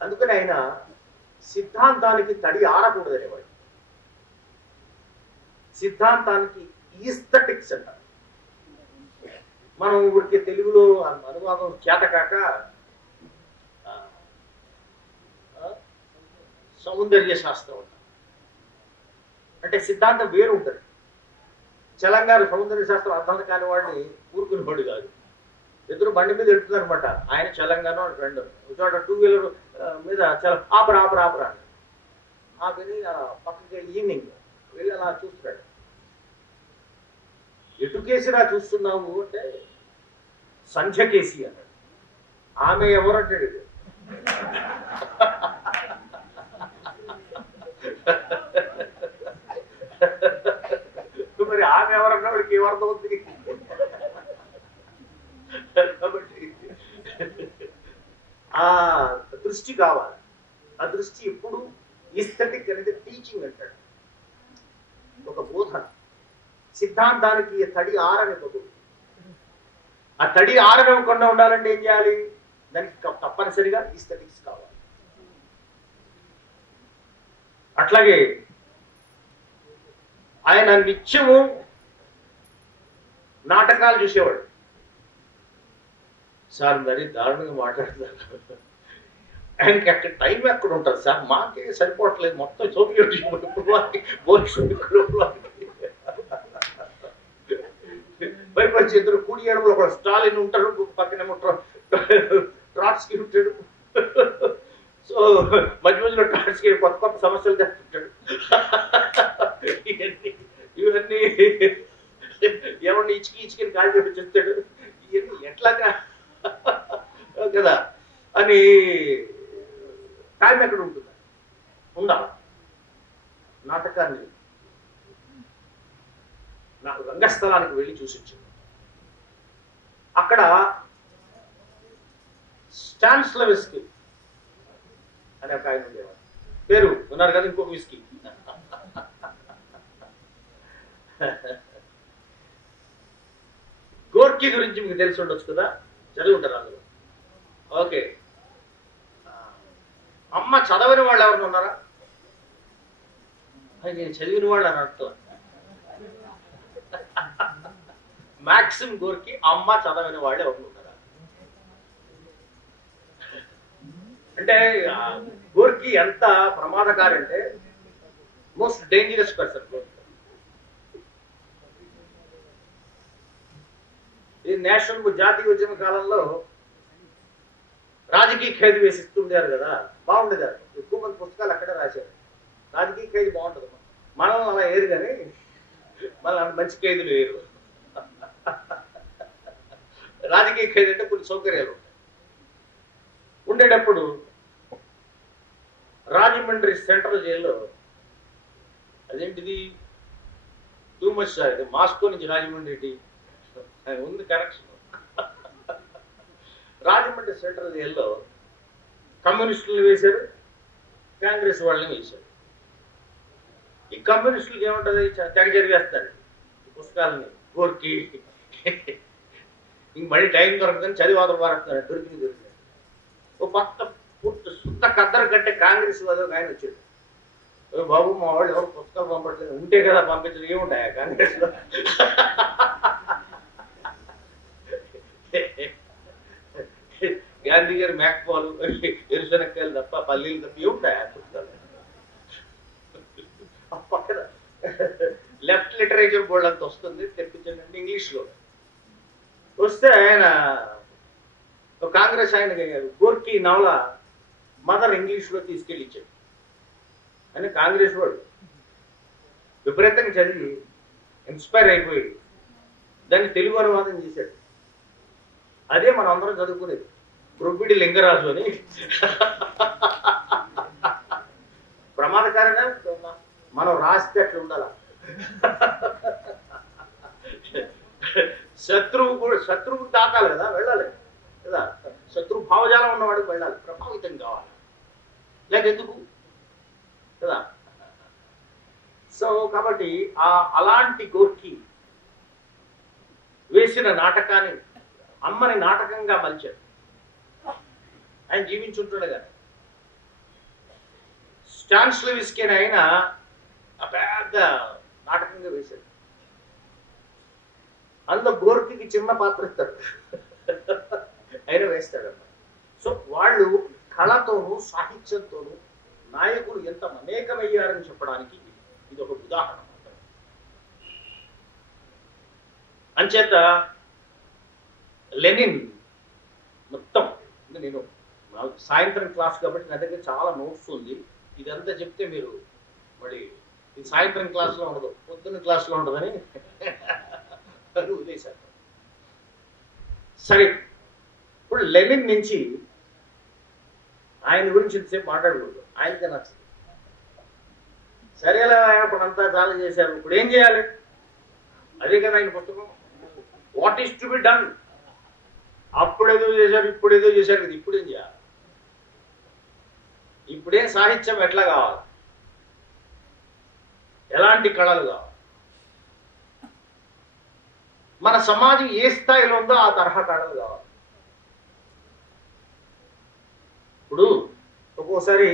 అందుకని ఆయన సిద్ధాంతానికి తడి ఆరకూడదనేవాడు. సిద్ధాంతానికి ఈస్థెటిక్స్ అంటారు. మనం ఊరికే తెలుగులో అనువాదం చేతకాక సౌందర్య శాస్త్రం అంటారు. అంటే సిద్ధాంతం వేరు ఉంటుంది. తెలంగాణ సౌందర్య శాస్త్రం అర్థం కాని వాడిని ఊరుకునేవాడు కాదు. ఇద్దరు బండి మీద వెళ్తున్నారు అనమాట. ఆయన తెలంగాణ ఫ్రెండ్ చోట 2 వీలర్ మీద ఆపరా ఆపని పక్కకి వెళ్ళి ఈవినింగ్ వెళ్ళి అలా చూస్తున్నాడు. ఎటు కేసిరా చూస్తున్నావు అంటే సంధ్య కేసి అన్నాడు. ఆమె ఎవరంటాడు? మరి ఆమె ఎవరన్నా వాడికి ఏమర్థం అవుతుంది? కాబట్టి ఆ దృష్టి కావాలి. ఆ దృష్టి ఎప్పుడు ఈస్థెటిక్ అనేది టీచింగ్ అంటాడు, ఒక బోధన. సిద్ధాంతానికి తడి ఆరనివ్వదు. ఆ తడి ఆరనివ్వకుండా ఉండాలంటే ఏం చేయాలి? దానికి తప్పనిసరిగా ఈస్థెటిక్స్ కావాలి. అట్లాగే ఆయన నిత్యము నాటకాలు చూసేవాడు. సార్ మరీ దారుణంగా మాట్లాడుతున్నారు, ఆయనకి అక్కడ టైం ఎక్కడ ఉంటుంది సార్, మాకే సరిపోవట్లేదు, మొత్తం సోవియట్ భయపరిచి ఇద్దరు కూడి ఏడుపులో ఒక స్టాలిన్ ఉంటాడు, పక్కనేమో ట్రాట్స్కీ ఉంటాడు. సో మధ్య మధ్యలో ట్రాట్స్కీ కొత్త సమస్యలు తెస్తుంటాడు. ఇవన్నీ ఇవన్నీ ఎవరిని ఇచ్చికి కాల్ చెప్పి చెప్తాడు, ఇవన్నీ ఎట్లాగా కదా అని. టైం ఎక్కడ ఉంటుంది? ఉండాలి. నాటకాన్ని నాకు రంగస్థలానికి వెళ్ళి చూసించింది. అక్కడ స్టాన్స్లవిస్కీ అనే ఒక ఆయన ఉండేవాడు. పేరు ఉన్నారు కదా, ఇంకొక విస్కీ. గోర్కీ గురించి మీకు తెలిసి ఉండొచ్చు కదా, చదివి ఉంటారు అందులో. ఓకే, అమ్మ చదవని వాళ్ళు ఎవరిని ఉన్నారా? నేను చదివిన వాళ్ళు అని అర్థం. మ్యాక్సిమ్ గోర్కీ అమ్మ చదవని వాళ్ళు ఎవరు ఉన్నారా? అంటే గోర్కీ ఎంత ప్రమాదకారి అంటే మోస్ట్ డేంజరస్ పర్సన్. ఈ నేషనల్ జాతీయ ఉద్యమ కాలంలో రాజకీయ ఖైదీ వేసి ఇస్తుండారు కదా, బాగుండేది. ఎక్కువ మంది పుస్తకాలు అక్కడే రాశారు. రాజకీయ ఖైదీ బాగుంటుంది, మనం అలా ఏరు కానీ మళ్ళీ మంచి ఖైదీలు వేరు. రాజకీయ ఖైదీ అంటే కొన్ని సౌకర్యాలు ఉంటాయి. ఉండేటప్పుడు రాజమండ్రి సెంట్రల్ జైల్లో, అదేంటిది టూ మచ్ సార్, ఇది మాస్కో నుంచి రాజమండ్రి ఉంది కనెక్షన్. రాజమండ్రి సెంట్రల్ జైల్లో కమ్యూనిస్టులను వేశారు, కాంగ్రెస్ వాళ్ళని వేశారు. ఈ కమ్యూనిస్టులకి ఏముంటుంది, తెగ జరిగేస్తారు పుస్తకాలని. గోర్కీ ఇంక మళ్ళీ టైం దొరకదని చదివాదం పారుతున్నారు, దొరికింది. ఓ పక్క శుద్ధ కద్దరు కట్టే కాంగ్రెస్ వాళ్ళు ఒక ఆయన వచ్చాడు. బాబు మా వాళ్ళు ఎవరు పుస్తకాలు పంపట్లేదు, ఉంటే కదా పంపించడం, ఏముంటాయా కాంగ్రెస్ లో? గాంధీ గారి మేకపోలు ఎరుశనక్కాయలు తప్ప పల్లీలు తప్ప ఏముంటాయా పుస్తకాలు? పక్కన లెఫ్ట్ లిటరేచర్ బోర్డు అంత వస్తుంది, తెప్పించండి ఇంగ్లీష్ లో. వస్తే ఆయన కాంగ్రెస్ ఆయన గోర్కీ నవల మదర్ ఇంగ్లీష్ లో తీసుకెళ్ళి ఇచ్చాడు. అని కాంగ్రెస్ వాడు విపరీతంగా చదివి ఇన్స్పైర్ అయిపోయి దాన్ని తెలుగు అనువాదం చేశాడు. అదే మనం అందరం చదువుకునేది, బ్రొబ్బిడి లింగరాజు అని. ప్రమాదకారంగా మనం రాస్తే అట్లా ఉండాలా. శత్రువు తాకాలి కదా, వెళ్ళాలి కదా, శత్రు భావజాలం ఉన్నవాడికి వెళ్ళాలి, ప్రభావితం కావాలి, లేక ఎందుకు కదా. సో కాబట్టి అలాంటి గోర్కీ వేసిన నాటకాన్ని అమ్మని నాటకంగా మలిచాడు. ఆయన జీవించుంటుండగా స్టాన్స్లవిస్కీ అని ఆయన పెద్ద నాటకంగా వేశాడు. అందులో గోర్కీకి చిన్న పాత్ర ఇస్తాడు, ఆయన వేస్తాడన్నమాట. సో వాళ్ళు కళతోనూ సాహిత్యంతోనూ నాయకులు ఎంత మమేకమయ్యారని చెప్పడానికి ఇది ఒక ఉదాహరణ మాత్రమే. అంచేత లెనిన్ మొత్తం నేను సాయంత్రం క్లాస్ కాబట్టి నా దగ్గర చాలా నోట్స్ ఉంది. ఇదంతా చెప్తే మీరు మళ్ళీ ఇది సాయంత్రం క్లాస్లో ఉండదు, పొద్దున్న క్లాస్లో ఉండదని వదిలేశారు. సరే, ఇప్పుడు లెనిన్ నుంచి ఆయన గురించి ఇంతసేపు మాట్లాడకూడదు, ఆయనకే నచ్చదు. సరే, అలా అప్పుడు అంతా చాలా చేశారు, ఇప్పుడు ఏం చేయాలి? అదే కదా ఆయన పుస్తకం, what is to be done. అప్పుడేదో చేశారు, ఇప్పుడేదో చేశారు కదా, ఇప్పుడేం చేయాలి? ఇప్పుడేం సాహిత్యం ఎట్లా కావాలి, ఎలాంటి కళలు కావాలి, మన సమాజం ఏ స్థాయిలో ఉందో ఆ తరహా కళలు కావాలి. ఇప్పుడు ఒక్కోసారి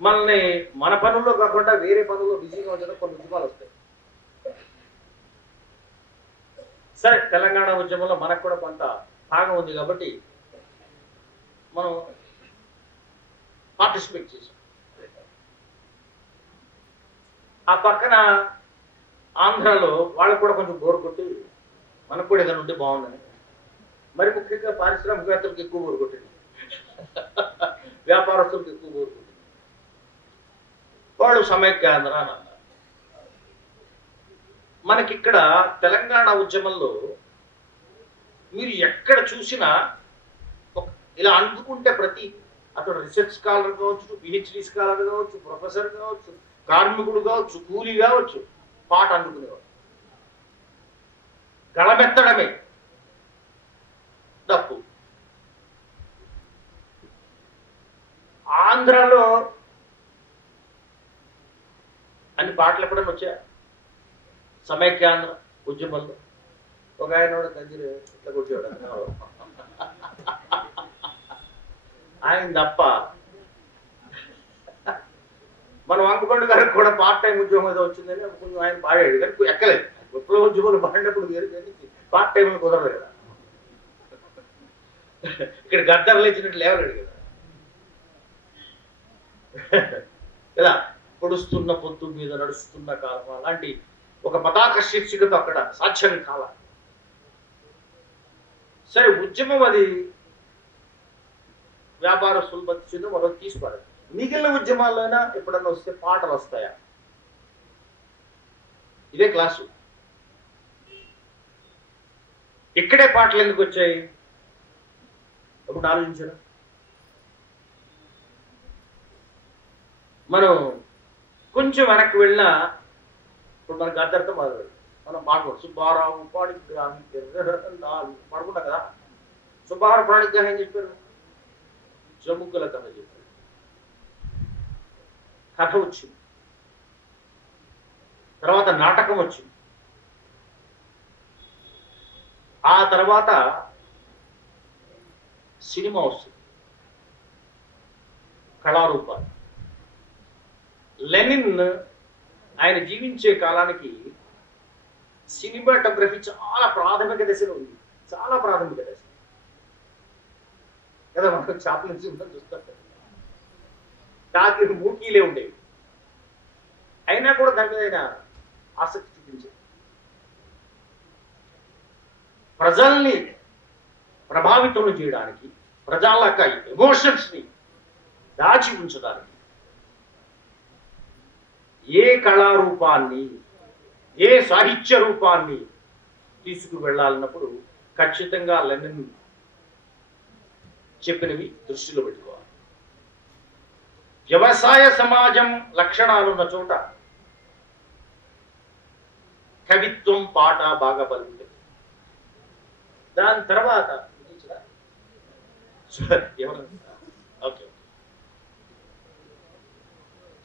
మనల్ని మన పనుల్లో కాకుండా వేరే పనుల్లో బిజీగా ఉండడం కొన్ని ఉద్యమాలు వస్తాయి. సరే, తెలంగాణ ఉద్యమంలో మనకు కూడా కొంత భాగం ఉంది కాబట్టి మనం పార్టిసిపేట్ చేసాం. ఆ పక్కన ఆంధ్రాలో వాళ్ళకు కూడా కొంచెం బోరు కొట్టి మనకు కూడా ఏదైనా ఉంటే బాగుందని, మరి ముఖ్యంగా పారిశ్రామికవేత్తలకు ఎక్కువ బోరు కొట్టింది, వ్యాపారస్తులకు ఎక్కువ బోరు కొట్టింది. వాళ్ళు సమైక్యాంధ్ర అని అన్నారు. మనకిక్కడ తెలంగాణ ఉద్యమంలో మీరు ఎక్కడ చూసినా ఇలా అందుకుంటే ప్రతి అతడు రీసెర్చ్ స్కాలర్ కావచ్చు, పిహెచ్డి స్కాలర్ కావచ్చు, ప్రొఫెసర్ కావచ్చు, కార్మికుడు కావచ్చు, కూలీ కావచ్చు, పాట అందుకునేవాడు. గళమెత్తడమే తప్పు. ఆంధ్రలో అన్ని పాటలు ఎప్పుడన్నా వచ్చాయా? సమైక్యాంధ్ర ఉద్యమంలో ఒక ఆయన గంజిరి ఇట్లా కొట్టేవాడు ఆయన తప్ప. మన వంకకొండ గారికి కూడా పార్ట్ టైం ఉద్యోగం ఏదో వచ్చిందని కొంచెం ఆయన పాడాడు, కానీ ఎక్కలేదు. విప్లవ ఉద్యోగులు పాడినప్పుడు పార్ట్ టైం కుదరదు కదా. ఇక్కడ గద్దర్లు ఇచ్చినట్టు లేవలేడు కదా కదా. పొడుస్తున్న పొత్తు మీద నడుస్తున్న కాలం అలాంటి ఒక పతాక శీర్షికతో అక్కడ సాధ్యం కాల. సరే, ఉద్యమం అది వ్యాపారస్తులు బతిచిందో మరో తీసుకోవాలి. మిగిలిన ఉద్యమాల్లోనైనా ఎప్పుడన్నా వస్తే పాటలు వస్తాయా? ఇదే క్లాసు. ఇక్కడే పాటలు ఎందుకు వచ్చాయి? ఇప్పుడు ఆలోచించారా? మనం కొంచెం వెనక్కి వెళ్ళినా ఇప్పుడు మనకు గద్దరితో మొదలు మనం పాడుకోండి. సుబ్బారావు పాడిగ్రాహం పాడుకుంటాం కదా. సుబ్బారావు పాడిగ్రాహం ఏం చెప్పారు? జముకుల కథ చెప్పారు. కథ వచ్చింది, తర్వాత నాటకం వచ్చింది, ఆ తర్వాత సినిమా వస్తుంది, కళారూపాలు. లెనిన్ ఆయన జీవించే కాలానికి సినిమాటోగ్రఫీ చాలా ప్రాథమిక దశలో ఉంది, చాలా ప్రాథమిక దశ కదా. మనకు చాప్లిన్ సినిమా చూస్తాం, టాకీ మూకీలే ఉండేవి. అయినా కూడా దాని మీద ఆయన ఆసక్తి చూపించారు. ప్రజల్ని ప్రభావితం చేయడానికి, ప్రజల ఎమోషన్స్ ని దాచి ఉంచడానికి ఏ కళారూపాన్ని, ఏ సాహిత్య రూపాన్ని తీసుకువెళ్ళాలన్నప్పుడు ఖచ్చితంగా లెనిన్ చెప్పినవి దృష్టిలో పెట్టుకోవాలి. వ్యవసాయ సమాజం లక్షణాలున్న చోట కవిత్వం, పాట బాగా పలుకుతుంది. దాని తర్వాత ఓకే,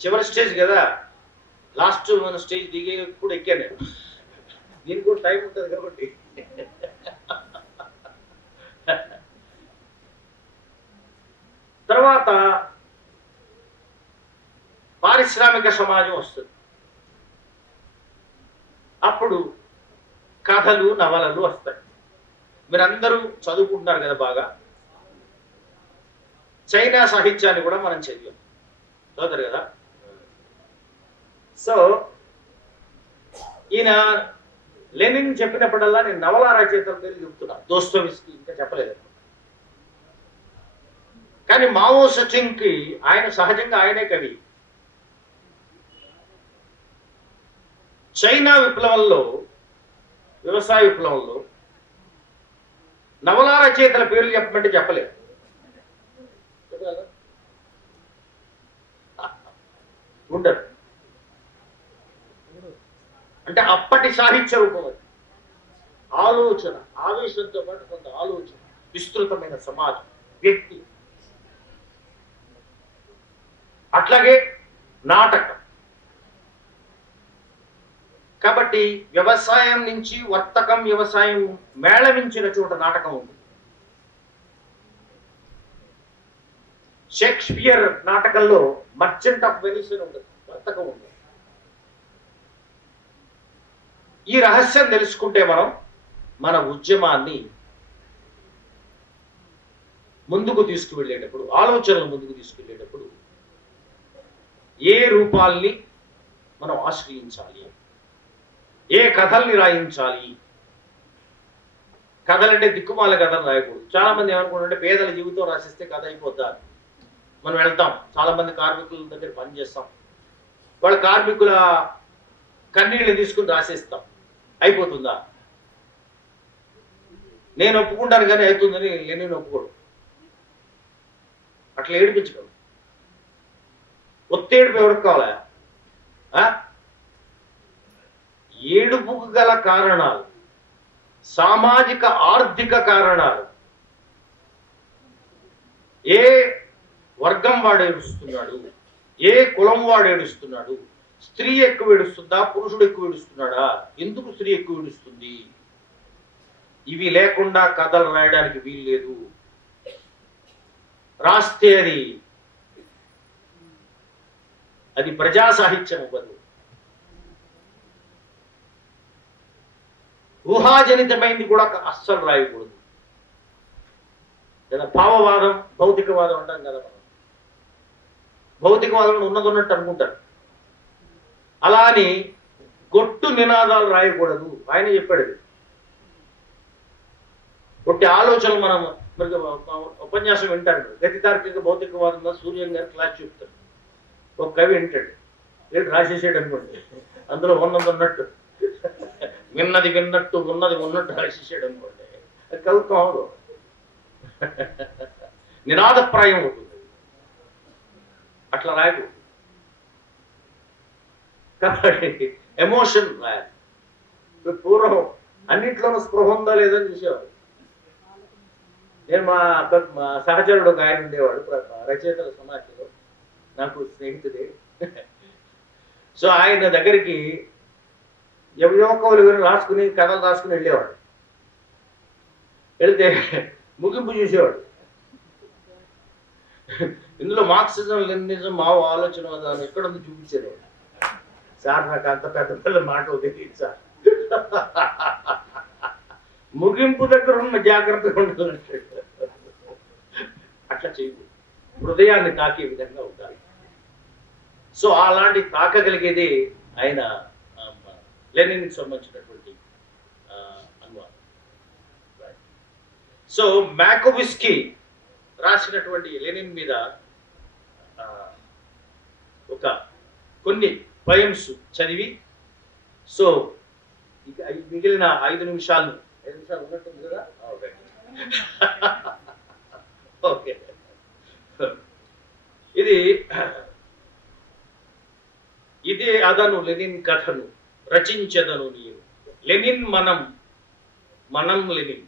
చివరి స్టేజ్ కదా, లాస్ట్ మన స్టేజ్ దిగే కూడా ఎక్కాను నేను. దీనికి కూడా టైం ఉంటుంది కాబట్టి తర్వాత పారిశ్రామిక సమాజం వస్తుంది. అప్పుడు కథలు, నవలలు వస్తాయి. మీరందరూ చదువుకుంటున్నారు కదా బాగా. చైనా సాహిత్యాన్ని కూడా మనం చదివాం, చదువుతారు కదా. సో ఈయన లెనిన్ చెప్పినప్పుడల్లా నేను నవల రచయితల పేరు చెప్తున్నా, దోస్తోయెవ్స్కీ ఇంకా చెప్పలేదు. కానీ మావో సెతుంగ్కి ఆయన సహజంగా ఆయనే కవి. చైనా విప్లవంలో, వ్యవసాయ విప్లవంలో నవలా రచయితల పేర్లు చెప్పమంటే చెప్పలేదు. ఉండరు. అంటే అప్పటి సాహిత్య రూపం అది. ఆలోచన, ఆవేశంతో పాటు కొంత ఆలోచన, విస్తృతమైన సమాజం, వ్యక్తి. అట్లాగే నాటకం. కాబట్టి వ్యవసాయం నుంచి వర్తకం, వ్యవసాయం మేళవించిన చోట నాటకం ఉంది. షేక్స్పియర్ నాటకంలో మర్చెంట్ ఆఫ్ వెనిస్ ఉంటుంది, వర్తకం ఉంది. ఈ రహస్యం తెలుసుకుంటే మనం మన ఉద్యమాన్ని ముందుకు తీసుకువెళ్ళేటప్పుడు, ఆలోచనలు ముందుకు తీసుకువెళ్ళేటప్పుడు ఏ రూపాల్ని మనం ఆశ్రయించాలి, ఏ కథల్ని రాయించాలి. కథలంటే దిక్కుమాల కథలు రాయకూడదు. చాలా మంది ఏమనుకుంటుంటే పేదల జీవితం రాసిస్తే కథ అయిపోద్దా. మనం వెళ్తాం, చాలా మంది కార్మికుల దగ్గర పనిచేస్తాం, వాళ్ళ కార్మికుల కన్నీళ్ళని తీసుకుని రాసేస్తాం. అయిపోతుందా? నేను ఒప్పుకుంటాను కానీ అవుతుందని లెనిన్ ఒప్పుకోడు. అట్లా ఏడిపించగలరు. ఒత్తేడుపు ఎవరికి కావాలా? ఏడుపుకు గల కారణాలు, సామాజిక ఆర్థిక కారణాలు, ఏ వర్గం వాడు ఏడుస్తున్నాడు, ఏ కులం వాడు ఏడుస్తున్నాడు, స్త్రీ ఎక్కువ ఏడుస్తుందా, పురుషుడు ఎక్కువ ఏడుస్తున్నాడా, ఎందుకు స్త్రీ ఎక్కువ ఏడుస్తుంది, ఇవి లేకుండా కథలు రాయడానికి వీలు లేదు. రాస్తే అది ప్రజా సాహిత్యం అవ్వదు. ఊహాజనితమైంది కూడా అస్సలు రాయకూడదు కదా. భావవాదం, భౌతికవాదం అంటాం కదా మనం. భౌతికవాదం ఉన్నది ఉన్నట్టు అనుకుంటారు. అలా అని గొట్టు నినాదాలు రాయకూడదు. ఆయన చెప్పాడు. కొట్టి ఆలోచనలు మనం ఉపన్యాసం వింటారు. గతి తార్కిక భౌతికవాదంలో సూర్యం గారు క్లాస్ చెప్తారు. ఒక కవి వింటాడు, ఏంటి రాసేసాడు అనుకోండి, అందులో ఉన్నది ఉన్నట్టు, విన్నది విన్నట్టు, ఉన్నది ఉన్నట్టు రాసేసాడు అనుకోండి, అది కవిత్వం అవదు, నినాదప్రాయం అవుతుంది. అట్లా రాయకూడదు. కాబట్టి ఎమోషన్ రాయాలి. పూర్వం అన్నింటిలోనూ స్పృహ ఉందా లేదని చూసేవాడు. నేను మా సహచరుడు ఒక ఆయన ఉండేవాడు, రచయితల సమాఖ్యలో, నాకు స్నేహితుడే. సో ఆయన దగ్గరికి ఎవరో కవులు రాసుకుని కథలు రాసుకుని వెళ్ళేవాడు. వెళితే ముగింపు చూసేవాడు. ఇందులో మార్క్సిజం, లెనినిజం, మావో ఆలోచన ఎక్కడుంది చూపించేవాడు. సార్ నాకు అంత పెద్ద పెద్ద మాట తెలియదు సార్, ముగింపు దగ్గర ఉన్న జాగ్రత్తగా ఉండదు. అట్లా చేయదు. హృదయాన్ని తాకే విధంగా ఉండాలి. సో అలాంటి తాకగలిగేది ఆయన లెనిన్కి సంబంధించినటువంటి అనువాదం. సో మ్యాకోవిస్కీ రాసినటువంటి లెనిన్ మీద ఒక కొన్ని పోయమ్స్ చదివి, సో మిగిలిన 5 నిమిషాలు ఉన్నట్టుంది కదా. ఓకే, ఇదే అదను లెనిన్ కథను రచించదను నేను. లెనిన్ మనం, మనం లెనిన్,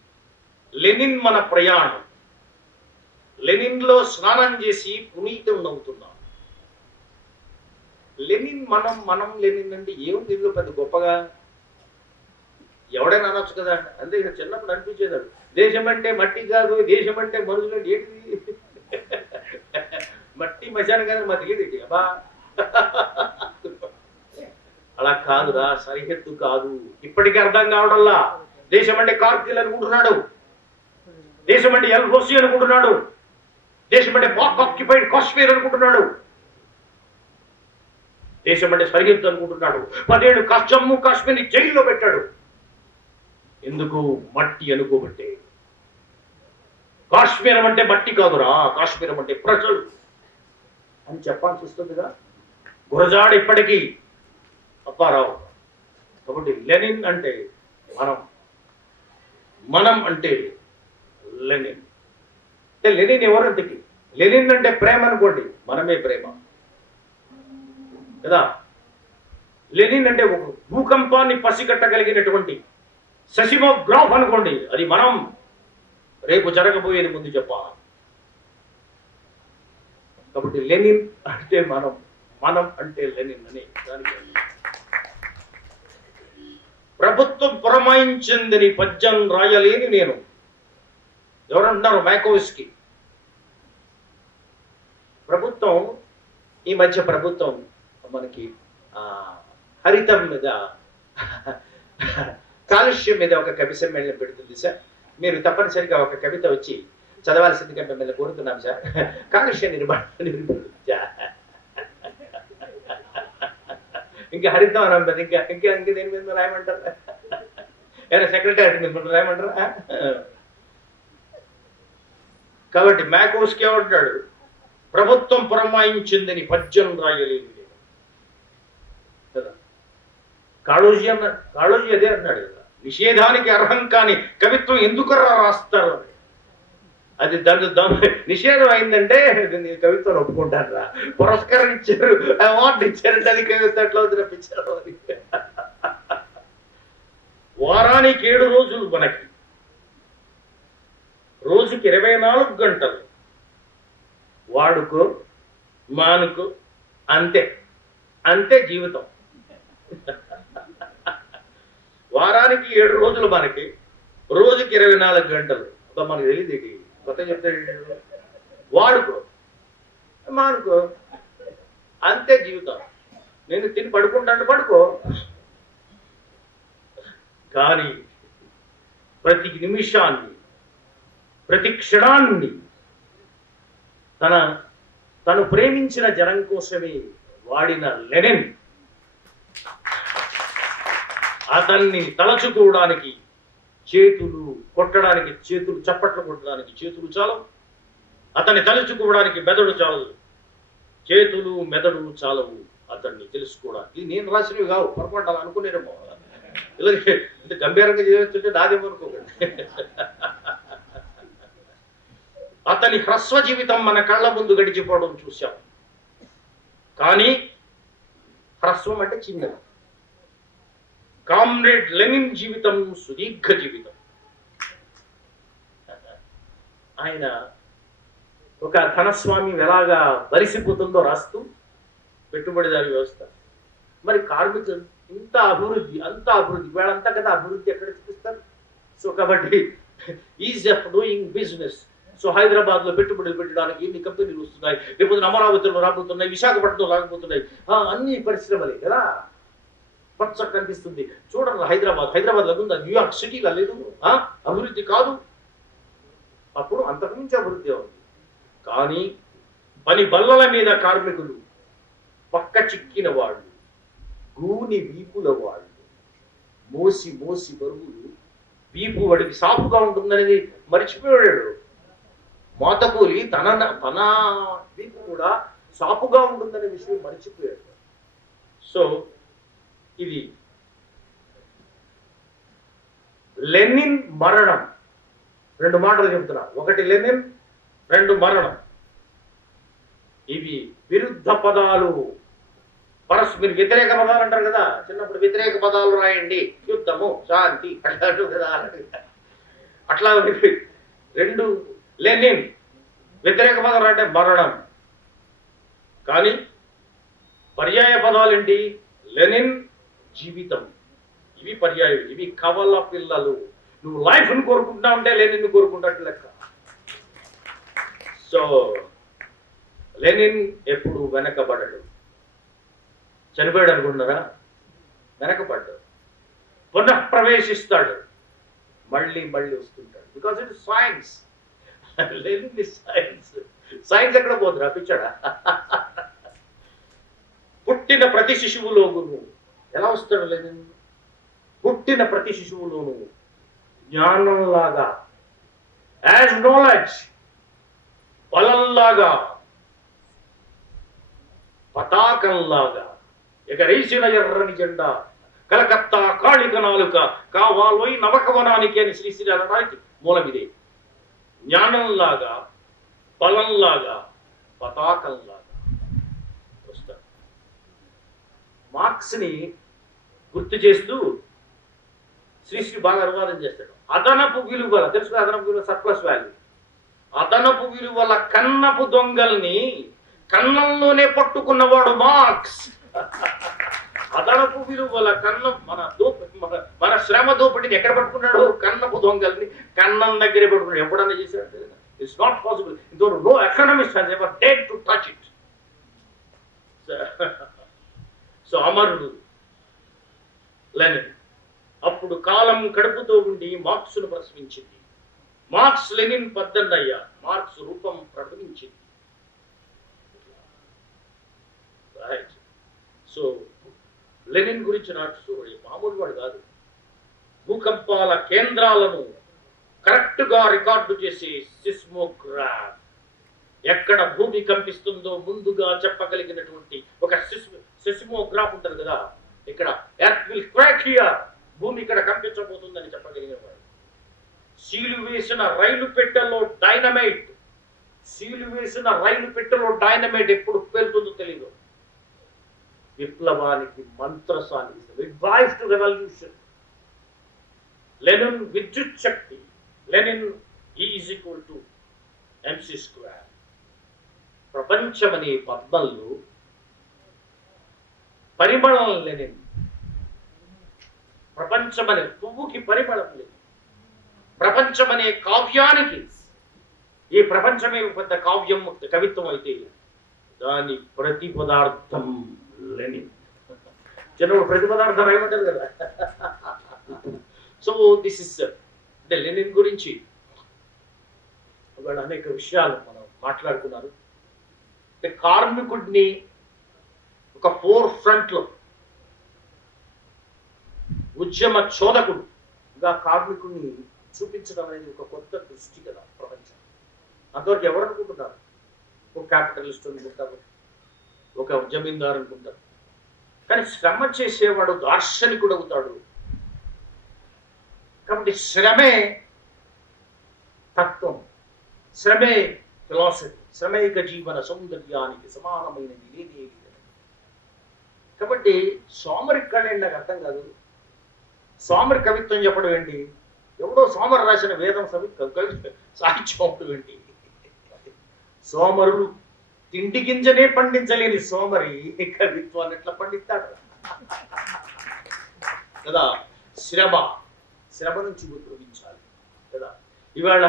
లెనిన్ మన ప్రయాణం, లెనిన్ లో స్నానం చేసి పునీతం నవ్వుతున్నాం. లెనిన్ మనం, మనం లెనిన్ అంటే ఏముంది ఇందులో పెద్ద గొప్పగా? ఎవడైనా అనొచ్చు కదా. అంతే ఇక చిన్నప్పుడు అనిపించేదాడు, దేశం అంటే మట్టి కాదు, దేశం అంటే మనుషులు అంటే ఏంటిది, మట్టి మశానం కాదు మా తెలియదు అబ్బా. అలా కాదురా, సరిహద్దు కాదు. ఇప్పటికీ అర్థం కావడంలా. దేశం అంటే కార్గిల్ అనుకుంటున్నాడు, దేశం అంటే ఎల్ఓసి అనుకుంటున్నాడు, దేశం అంటే పాక్ ఆక్యుపైడ్ కాశ్మీర్ అనుకుంటున్నాడు, దేశం అంటే సరిహద్దు అనుకుంటున్నాడు. 10 ఏళ్ళు జమ్మూ కాశ్మీర్ని జైల్లో పెట్టాడు. ఎందుకు? మట్టి అనుకోబట్టే. కాశ్మీరం అంటే మట్టి కాదురా, కాశ్మీరం అంటే ప్రజలు అని చెప్పాల్సి వస్తుందిగా. గురజాడ ఇప్పటికీ అప్పారావు. కాబట్టి లెనిన్ అంటే మనం, మనం అంటే లెనిన్. అంటే లెనిన్ ఎవరంతకి? లెనిన్ అంటే ప్రేమ అనుకోండి, మనమే ప్రేమ కదా. లెనిన్ అంటే ఒక భూకంపాన్ని పసిగట్టగలిగినటువంటి సెసిమోగ్రాఫ్ అనుకోండి, అది మనం. రేపు జరగబోయేది ముందు చెప్పాలి. కాబట్టి లెనిన్ అంటే మనం, మనం అంటే లెనిన్ అని దానికి ప్రభుత్వం పురమాయించిందని పద్యం రాయలేని నేను. ఎవరంటున్నారు? మ్యాకోవిస్కీ. ప్రభుత్వం, ఈ మధ్య ప్రభుత్వం మనకి హరితం మీద, కాలుష్యం మీద ఒక కవి సమ్మేళనం పెడుతుంది సార్. మీరు తప్పనిసరిగా ఒక కవిత వచ్చి చదవాల్సిందిగా మిమ్మల్ని కోరుతున్నాం సార్. కాలుష్య నిర్మాణ ఇంకా హరితం అన్నది ఇంకా ఇంకా ఇంక దేని మీద రాయమంటారు? ఏదైనా సెక్రటరీ మీద రాయమంటారా? కాబట్టి మ్యాకోవిస్కీ ఏమంటాడు? ప్రభుత్వం పురమాయించిందని పద్యం రాయలేదు. కాళోజీ అదే అన్నాడు కదా, నిషేధానికి అర్హం కాని కవిత్వం ఎందుకర్రా రాస్తారు అని. అది దాని నిషేధం అయిందంటే కవిత్వం ఒప్పుకుంటారు రా, పురస్కారం ఇచ్చారు, అవార్డు ఇచ్చారంటే అది కవిత్వం ఎట్లా వదిలిపించారు అని. వారానికి 7 రోజులు మనకి, రోజుకి 24 గంటలు వాడుకో మానుకో, అంతే అంతే జీవితం. వారానికి 7 రోజులు మనకి, రోజుకి 24 గంటలు. అబ్బా మనకు తెలియదు ఇది కొత్త చెప్తాడు. వాడుకో మానుకో, అంతే జీవితం. నేను తిని పడుకుంటాను, పడుకో. కానీ ప్రతి నిమిషాన్ని, ప్రతి క్షణాన్ని తను ప్రేమించిన జనం కోసమే వాడిన లెనిన్ అతన్ని తలచుకోవడానికి చేతులు కొట్టడానికి, చేతులు చప్పట్లు కొట్టడానికి చేతులు చాలవు, అతన్ని తలుచుకోవడానికి మెదడు చాలదు, చేతులు మెదడు చాలవు అతన్ని తెలుసుకోవడానికి. ఇది నేను రాసినవి కావు, పొరపాటు అలా అనుకునేమో, ఇలాగే ఇంత గంభీరంగా చేయొచ్చుంటే నాదేమో అనుకోకండి. అతని హ్రస్వ జీవితం మన కళ్ళ ముందు గడిచిపోవడం చూశాం. కానీ హ్రస్వం అంటే చిన్నది. కామ్రేడ్ లెనిన్ జీవితం సుదీర్ఘ జీవితం. ఆయన ఒక ధనస్వామి ఎలాగా బలిసిపోతుందో రాస్తూ, పెట్టుబడిదారి వ్యవస్థ, మరి కార్మికులు ఇంత అభివృద్ధి, అంత అభివృద్ధి, వేళంతా కదా అభివృద్ధి ఎక్కడ చూపిస్తారు. సో కాబట్టి is of doing business. So Hyderabad లో పెట్టుబడులు పెట్టడానికి ఎన్ని కంపెనీలు వస్తున్నాయి, లేకపోతే అమరావతిలో రాబోతున్నాయి, విశాఖపట్నంలో రాకపోతున్నాయి, అన్ని పరిశ్రమలే కదా. పచ్చ కనిపిస్తుంది చూడండి. హైదరాబాద్ లో ఉందా, న్యూయార్క్ సిటీలో లేదు, అభివృద్ధి కాదు. అప్పుడు అంతకుమించి అభివృద్ధి ఉంది. కానీ పని బల్లల మీద కార్మికులు, పక్క చిక్కిన వాళ్ళు, గూని వీపుల వాళ్ళు, మోసి మోసి బరువులు, వీపు వాడికి సాపుగా ఉంటుందనేది మర్చిపోయాడు. మోతకూలి తన వీపు కూడా సాపుగా ఉంటుందనే విషయం మర్చిపోయాడు. సో ఇది లెనిన్ మరణం. 2 మాటలు చెప్తున్నా, ఒకటి లెనిన్, 2 మరణం. ఇవి విరుద్ధ పదాలు, పరస్పర వ్యతిరేక పదాలు అంటారు కదా. చిన్నప్పుడు వ్యతిరేక పదాలు రాయండి, యుద్ధము, శాంతి అట్లా 2 లెనిన్, వ్యతిరేక పదాలు అంటే మరణం. కానీ పర్యాయ పదాలు ఏంటి? లెనిన్ జీవితం. ఇవి పర్యాయం, ఇవి కవల పిల్లలు. నువ్వు లైఫ్ను కోరుకుంటా ఉంటే లెనిన్ కోరుకుంటాడు లెక్క. సో లెనిన్ ఎప్పుడు వెనకబడడు. చనిపోయాడు అనుకుంటున్నారా? వెనకబడ్డాడు. పునః ప్రవేశిస్తాడు, మళ్ళీ వస్తుంటాడు. Because it is science. Lenin is science. Science ఎక్కడ పోతురా పిచ్చాడా? పుట్టిన ప్రతి శిశువులోను ఎలా వస్తాడు లెనిన్? పుట్టిన ప్రతి శిశువులోను జ్ఞానంలాగా, యాజ్ నాలెడ్జ్, బలంలాగా, పతాకంలాగా ఎగరేసిన ఎర్రని జెండా, కలకత్తా కాళిక నాలుక, కావాలోయి నవకవనానికి అని శ్రీశ్రీ అనడానికి మూలం ఇదే. జ్ఞానంలాగా, బలంలాగా, పతాకంలాగా వస్తాడు. మార్క్స్ని గుర్తు చేస్తూ శ్రీశ్రీ బాగా అనువాదం చేస్తాడు. అదనపు విలువల, తెలుసు అదనపు విలువ, సర్ప్లస్ వాల్యూ. అదనపు విలువల కన్నపు దొంగల్ని కన్నంలోనే పట్టుకున్నవాడు మార్క్స్. అదనపు విలువల కన్నం, మన శ్రమ దోపిడిని ఎక్కడ పట్టుకున్నాడు? కన్నపు దొంగల్ని కన్నం దగ్గరే పట్టుకున్నాడు. ఎప్పుడన్నా చేశాడు? It's not possible. No economist has ever dared to touch it. So అమరుడు లెనిన్. అప్పుడు కాలం కడుపుతో ఉండి మార్క్స్ను ప్రశ్నించింది. మార్క్స్ లెనిన్ పద్దన్నయ్య, మార్క్స్ రూపం ప్రకటించింది. రైట్. సో లెనిన్ గురించి నాకు మామూలు వాడు కాదు. భూకంపాల కేంద్రాలను కరెక్ట్ గా రికార్డు చేసే సిస్మోగ్రాఫ్, ఎక్కడ భూమి కంపిస్తుందో ముందుగా చెప్పగలిగినటువంటి ఒక సిస్మోగ్రాఫ్ ఉంటుంది కదా, ఇక్కడ ఎర్త్ విల్ క్రాక్ హియర్, భూమి ఇక్కడ కంపించబోతుందని చెప్పగలిగేవాడు. సీలు వేసిన రైలు పెట్టెలో డైనమైట్, సీలు వేసిన రైలు పెట్టెలో డైనమైట్ ఎప్పుడు పేలుతుందో తెలియదు. విప్లవానికి మంత్రసాని, రివైవ్ టు రెవల్యూషన్. లెనిన్ విద్యుత్ శక్తి, Lenin is equal to MC². ప్రపంచం అనే పద్మంలో పరిమళం లెనిన్, ప్రపంచం అనే పువ్వుకి పరిమళం లేదు. ప్రపంచం అనే కావ్యానికి, ఈ ప్రపంచమే పెద్ద కావ్యం కవిత్వం అయితే దాని ప్రతి పదార్థం లెనిన్. చిన్న ప్రతి పదార్థం ఏమంటారు కదా. సో దిస్ ఇస్ అంటే లెనిన్ గురించి వాళ్ళు అనేక విషయాలు మనం మాట్లాడుకున్నారు. అంటే కార్మికుడిని ఒక ఫోర్ ఫ్రంట్ లో ఉద్యమ చోదకుడుగా కార్మికుడిని చూపించడం అనేది ఒక కొత్త దృష్టి కదా ప్రపంచం. అంతవరకు ఎవరు అనుకుంటున్నారు? ఒక క్యాపిటలిస్ట్ అనుకుంటారు, ఒక జమీందారు అనుకుంటారు. కానీ శ్రమ చేసేవాడు దార్శనికుడు అవుతాడు. కాబట్టి శ్రమే తత్వం, శ్రమే ఫిలాసఫీ, శ్రమేక జీవన సౌందర్యానికి సమానమైనది లేదే. కాబట్టి సోమరి కళ నాకు అర్థం కాదు. సోమరి కవిత్వం చెప్పడం ఏంటి? ఎవడో సోమరు రాసిన వేదం సాహిత్యం అప్పుడు ఏంటి? సోమరులు తిండి గింజనే పండించలేని సోమరి కవిత్వాన్ని ఎట్లా పండిస్తాడు కదా. శ్రమ నుంచి ఉద్భవించాలి కదా. ఇవాళ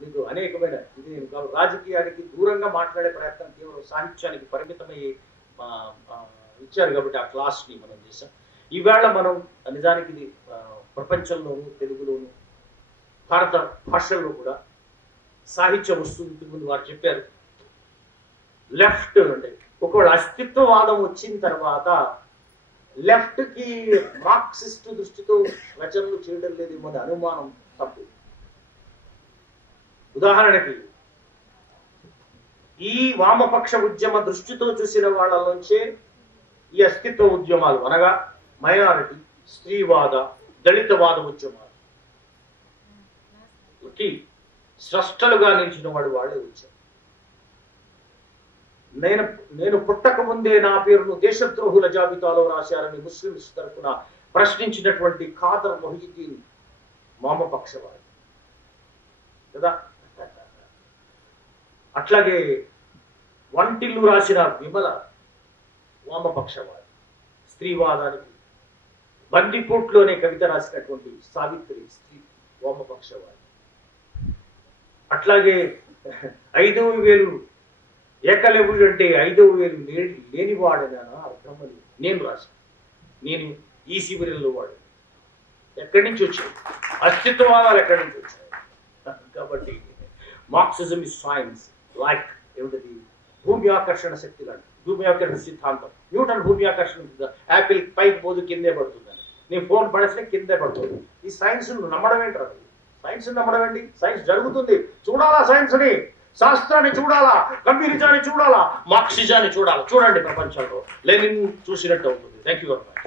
మీకు అనేకమైన ఇది నేను రాజకీయానికి దూరంగా మాట్లాడే ప్రయత్నం కేవలం సాహిత్యానికి పరిమితమయ్యే ఇచ్చారు కాబట్టి ఆ క్లాస్ని మనం చేసాం. ఈవేళ మనం నిజానికి ఇది ప్రపంచంలోనూ తెలుగులోను భారత భాషల్లో కూడా సాహిత్యం వస్తుంది. ముందు వారు చెప్పారు లెఫ్ట్ అంటే ఒకవేళ అస్తిత్వవాదం వచ్చిన తర్వాత లెఫ్ట్ కి మార్క్సిస్ట్ దృష్టితో రచనలు చేయడం లేదేమో అనే అనుమానం తప్పు. ఉదాహరణకి ఈ వామపక్ష ఉద్యమ దృష్టితో చూసిన వాళ్ళ నుంచే ఈ అస్తిత్వ ఉద్యమాలు అనగా మైనారిటీ, స్త్రీవాద, దళితవాద ఉద్యమాలు స్రష్టలుగా నిలిచిన వాళ్ళే వచ్చారు. నేను పుట్టక ముందే నా పేరును దేశద్రోహుల జాబితాలో రాశారని ముస్లింస్ తరఫున ప్రశ్నించినటువంటి ఖాదర్ మొహియుద్దీన్ వామపక్షవాది కదా. అట్లాగే వంటిల్లు రాసిన విమల వామపక్షవాది, స్త్రీవాదానికి. బందిపోట్లోనే కవిత రాసినటువంటి సావిత్రి స్త్రీ వామపక్షవాది. అట్లాగే 5,000 ఏకలవ్యుడు అంటే 5,000 లేనివాడని అర్థమని నేను రాశాను. నేను ఈ శిబిరంలో వాడు. ఎక్కడి నుంచి వచ్చాయి అస్తిత్వవాదాలు? ఎక్కడి నుంచి వచ్చాయి? కాబట్టి మార్క్సిజం ఇస్ సైన్స్ లైక్ ఏమిటది భూమి ఆకర్షణ శక్తి లాంటి భూమి ఆకర్షణ సిద్ధాంతం. న్యూటన్ భూమి ఆకర్షణ యాపిల్ పైకి పోదు కిందే పడుతుందని, నీ ఫోన్ పడేస్తే కిందే పడుతుంది. ఈ సైన్స్ నమ్మడం ఏంటారు? సైన్స్ నమ్మడం ఏంటి? సైన్స్ జరుగుతుంది, చూడాలా సైన్స్ని, శాస్త్రాన్ని చూడాలా, గంభీరిజాన్ని చూడాలా, మార్క్సిజాన్ని చూడాలా. చూడండి ప్రపంచంలో లెనిన్ చూసినట్టు అవుతుంది. Thank you very much.